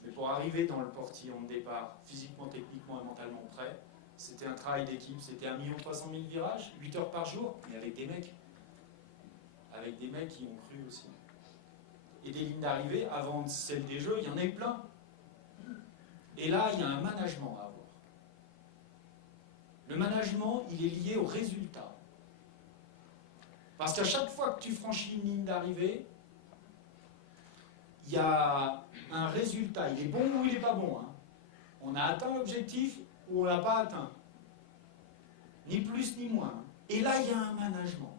Mais pour arriver dans le portillon de départ, physiquement, techniquement et mentalement prêt, c'était un travail d'équipe, c'était 1 300 000 virages, 8 heures par jour, mais avec des mecs. Avec des mecs qui ont cru aussi. Et des lignes d'arrivée, avant celle des jeux, il y en a eu plein. Et là, il y a un management à avoir. Le management, il est lié au résultat. Parce qu'à chaque fois que tu franchis une ligne d'arrivée, il y a un résultat. Il est bon ou il n'est pas bon. Hein. On a atteint l'objectif ou on ne l'a pas atteint. Ni plus ni moins. Et là, il y a un management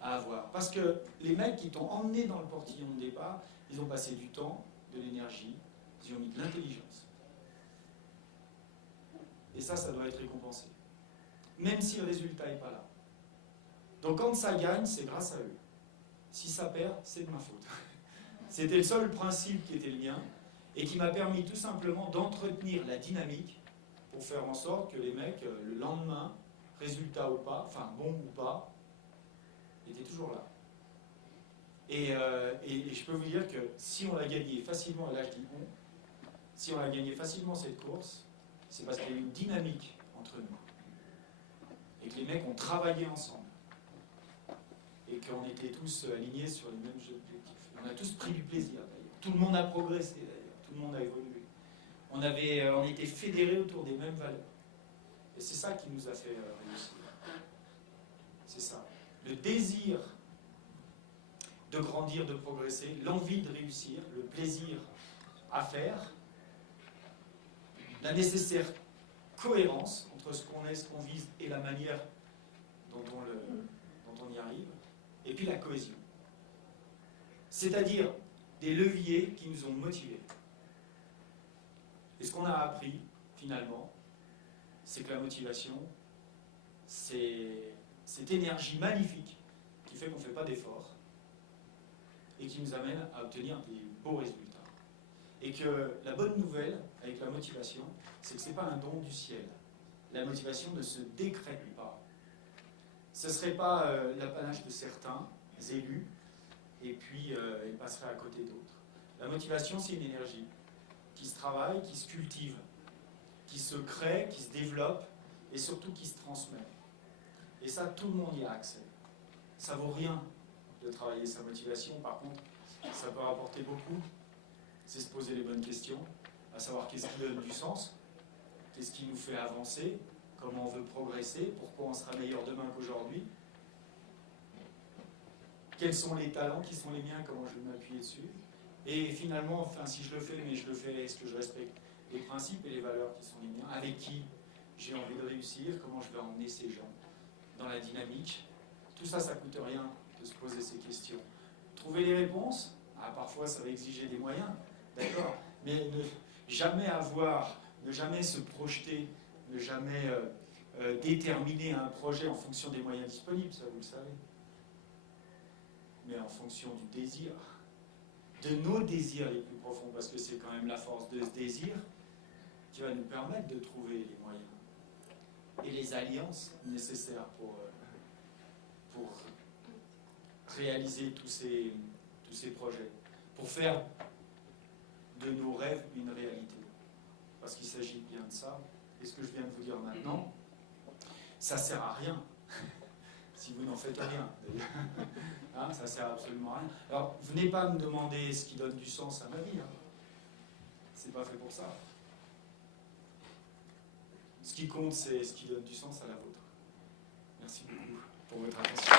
à avoir. Parce que les mecs qui t'ont emmené dans le portillon de départ, ils ont passé du temps, de l'énergie, ils ont mis de l'intelligence. Et ça doit être récompensé. Même si le résultat n'est pas là. Donc quand ça gagne, c'est grâce à eux. Si ça perd, c'est de ma faute. C'était le seul principe qui était le mien et qui m'a permis tout simplement d'entretenir la dynamique pour faire en sorte que les mecs, le lendemain, résultat ou pas, enfin bon ou pas, étaient toujours là. Et je peux vous dire que si on l'a gagné facilement, et là je dis on, si on a gagné facilement cette course, c'est parce qu'il y a eu une dynamique entre nous. Et que les mecs ont travaillé ensemble. Et qu'on était tous alignés sur les mêmes objectifs. On a tous pris du plaisir d'ailleurs. Tout le monde a progressé d'ailleurs. Tout le monde a évolué. On était fédérés autour des mêmes valeurs. Et c'est ça qui nous a fait réussir. C'est ça. Le désir de grandir, de progresser, l'envie de réussir, le plaisir à faire, la nécessaire cohérence entre ce qu'on est, ce qu'on vise et la manière dont on y arrive, et puis la cohésion. C'est-à-dire des leviers qui nous ont motivés. Et ce qu'on a appris, finalement, c'est que la motivation, c'est cette énergie magnifique qui fait qu'on ne fait pas d'efforts et qui nous amène à obtenir des beaux résultats. Et que la bonne nouvelle avec la motivation, c'est que ce n'est pas un don du ciel. La motivation ne se décrète pas. Ce ne serait pas l'apanage de certains élus et puis ils passeraient à côté d'autres. La motivation, c'est une énergie qui se travaille, qui se cultive, qui se crée, qui se développe et surtout qui se transmet. Et ça, tout le monde y a accès. Ça ne vaut rien de travailler sa motivation. Par contre, ça peut rapporter beaucoup. C'est se poser les bonnes questions, à savoir qu'est-ce qui donne du sens, qu'est-ce qui nous fait avancer, comment on veut progresser, pourquoi on sera meilleur demain qu'aujourd'hui, quels sont les talents qui sont les miens, comment je vais m'appuyer dessus. Et finalement, enfin, si je le fais, mais je le fais, est-ce que je respecte les principes et les valeurs qui sont les miens, avec qui j'ai envie de réussir, comment je vais emmener ces gens dans la dynamique. Tout ça, ça ne coûte rien de se poser ces questions. Trouver les réponses, parfois ça va exiger des moyens, d'accord, mais ne jamais se projeter, ne jamais déterminer un projet en fonction des moyens disponibles, ça vous le savez, mais en fonction du désir, de nos désirs les plus profonds, parce que c'est quand même la force de ce désir qui va nous permettre de trouver les moyens et les alliances nécessaires pour réaliser tous ces projets, pour faire de nos rêves une réalité. Parce qu'il s'agit bien de ça. Et ce que je viens de vous dire maintenant, ça ne sert à rien si vous n'en faites rien, d'ailleurs. Hein, ça ne sert absolument à rien. Alors, venez pas me demander ce qui donne du sens à ma vie. Hein. C'est pas fait pour ça. Ce qui compte, c'est ce qui donne du sens à la vôtre. Merci beaucoup pour votre attention.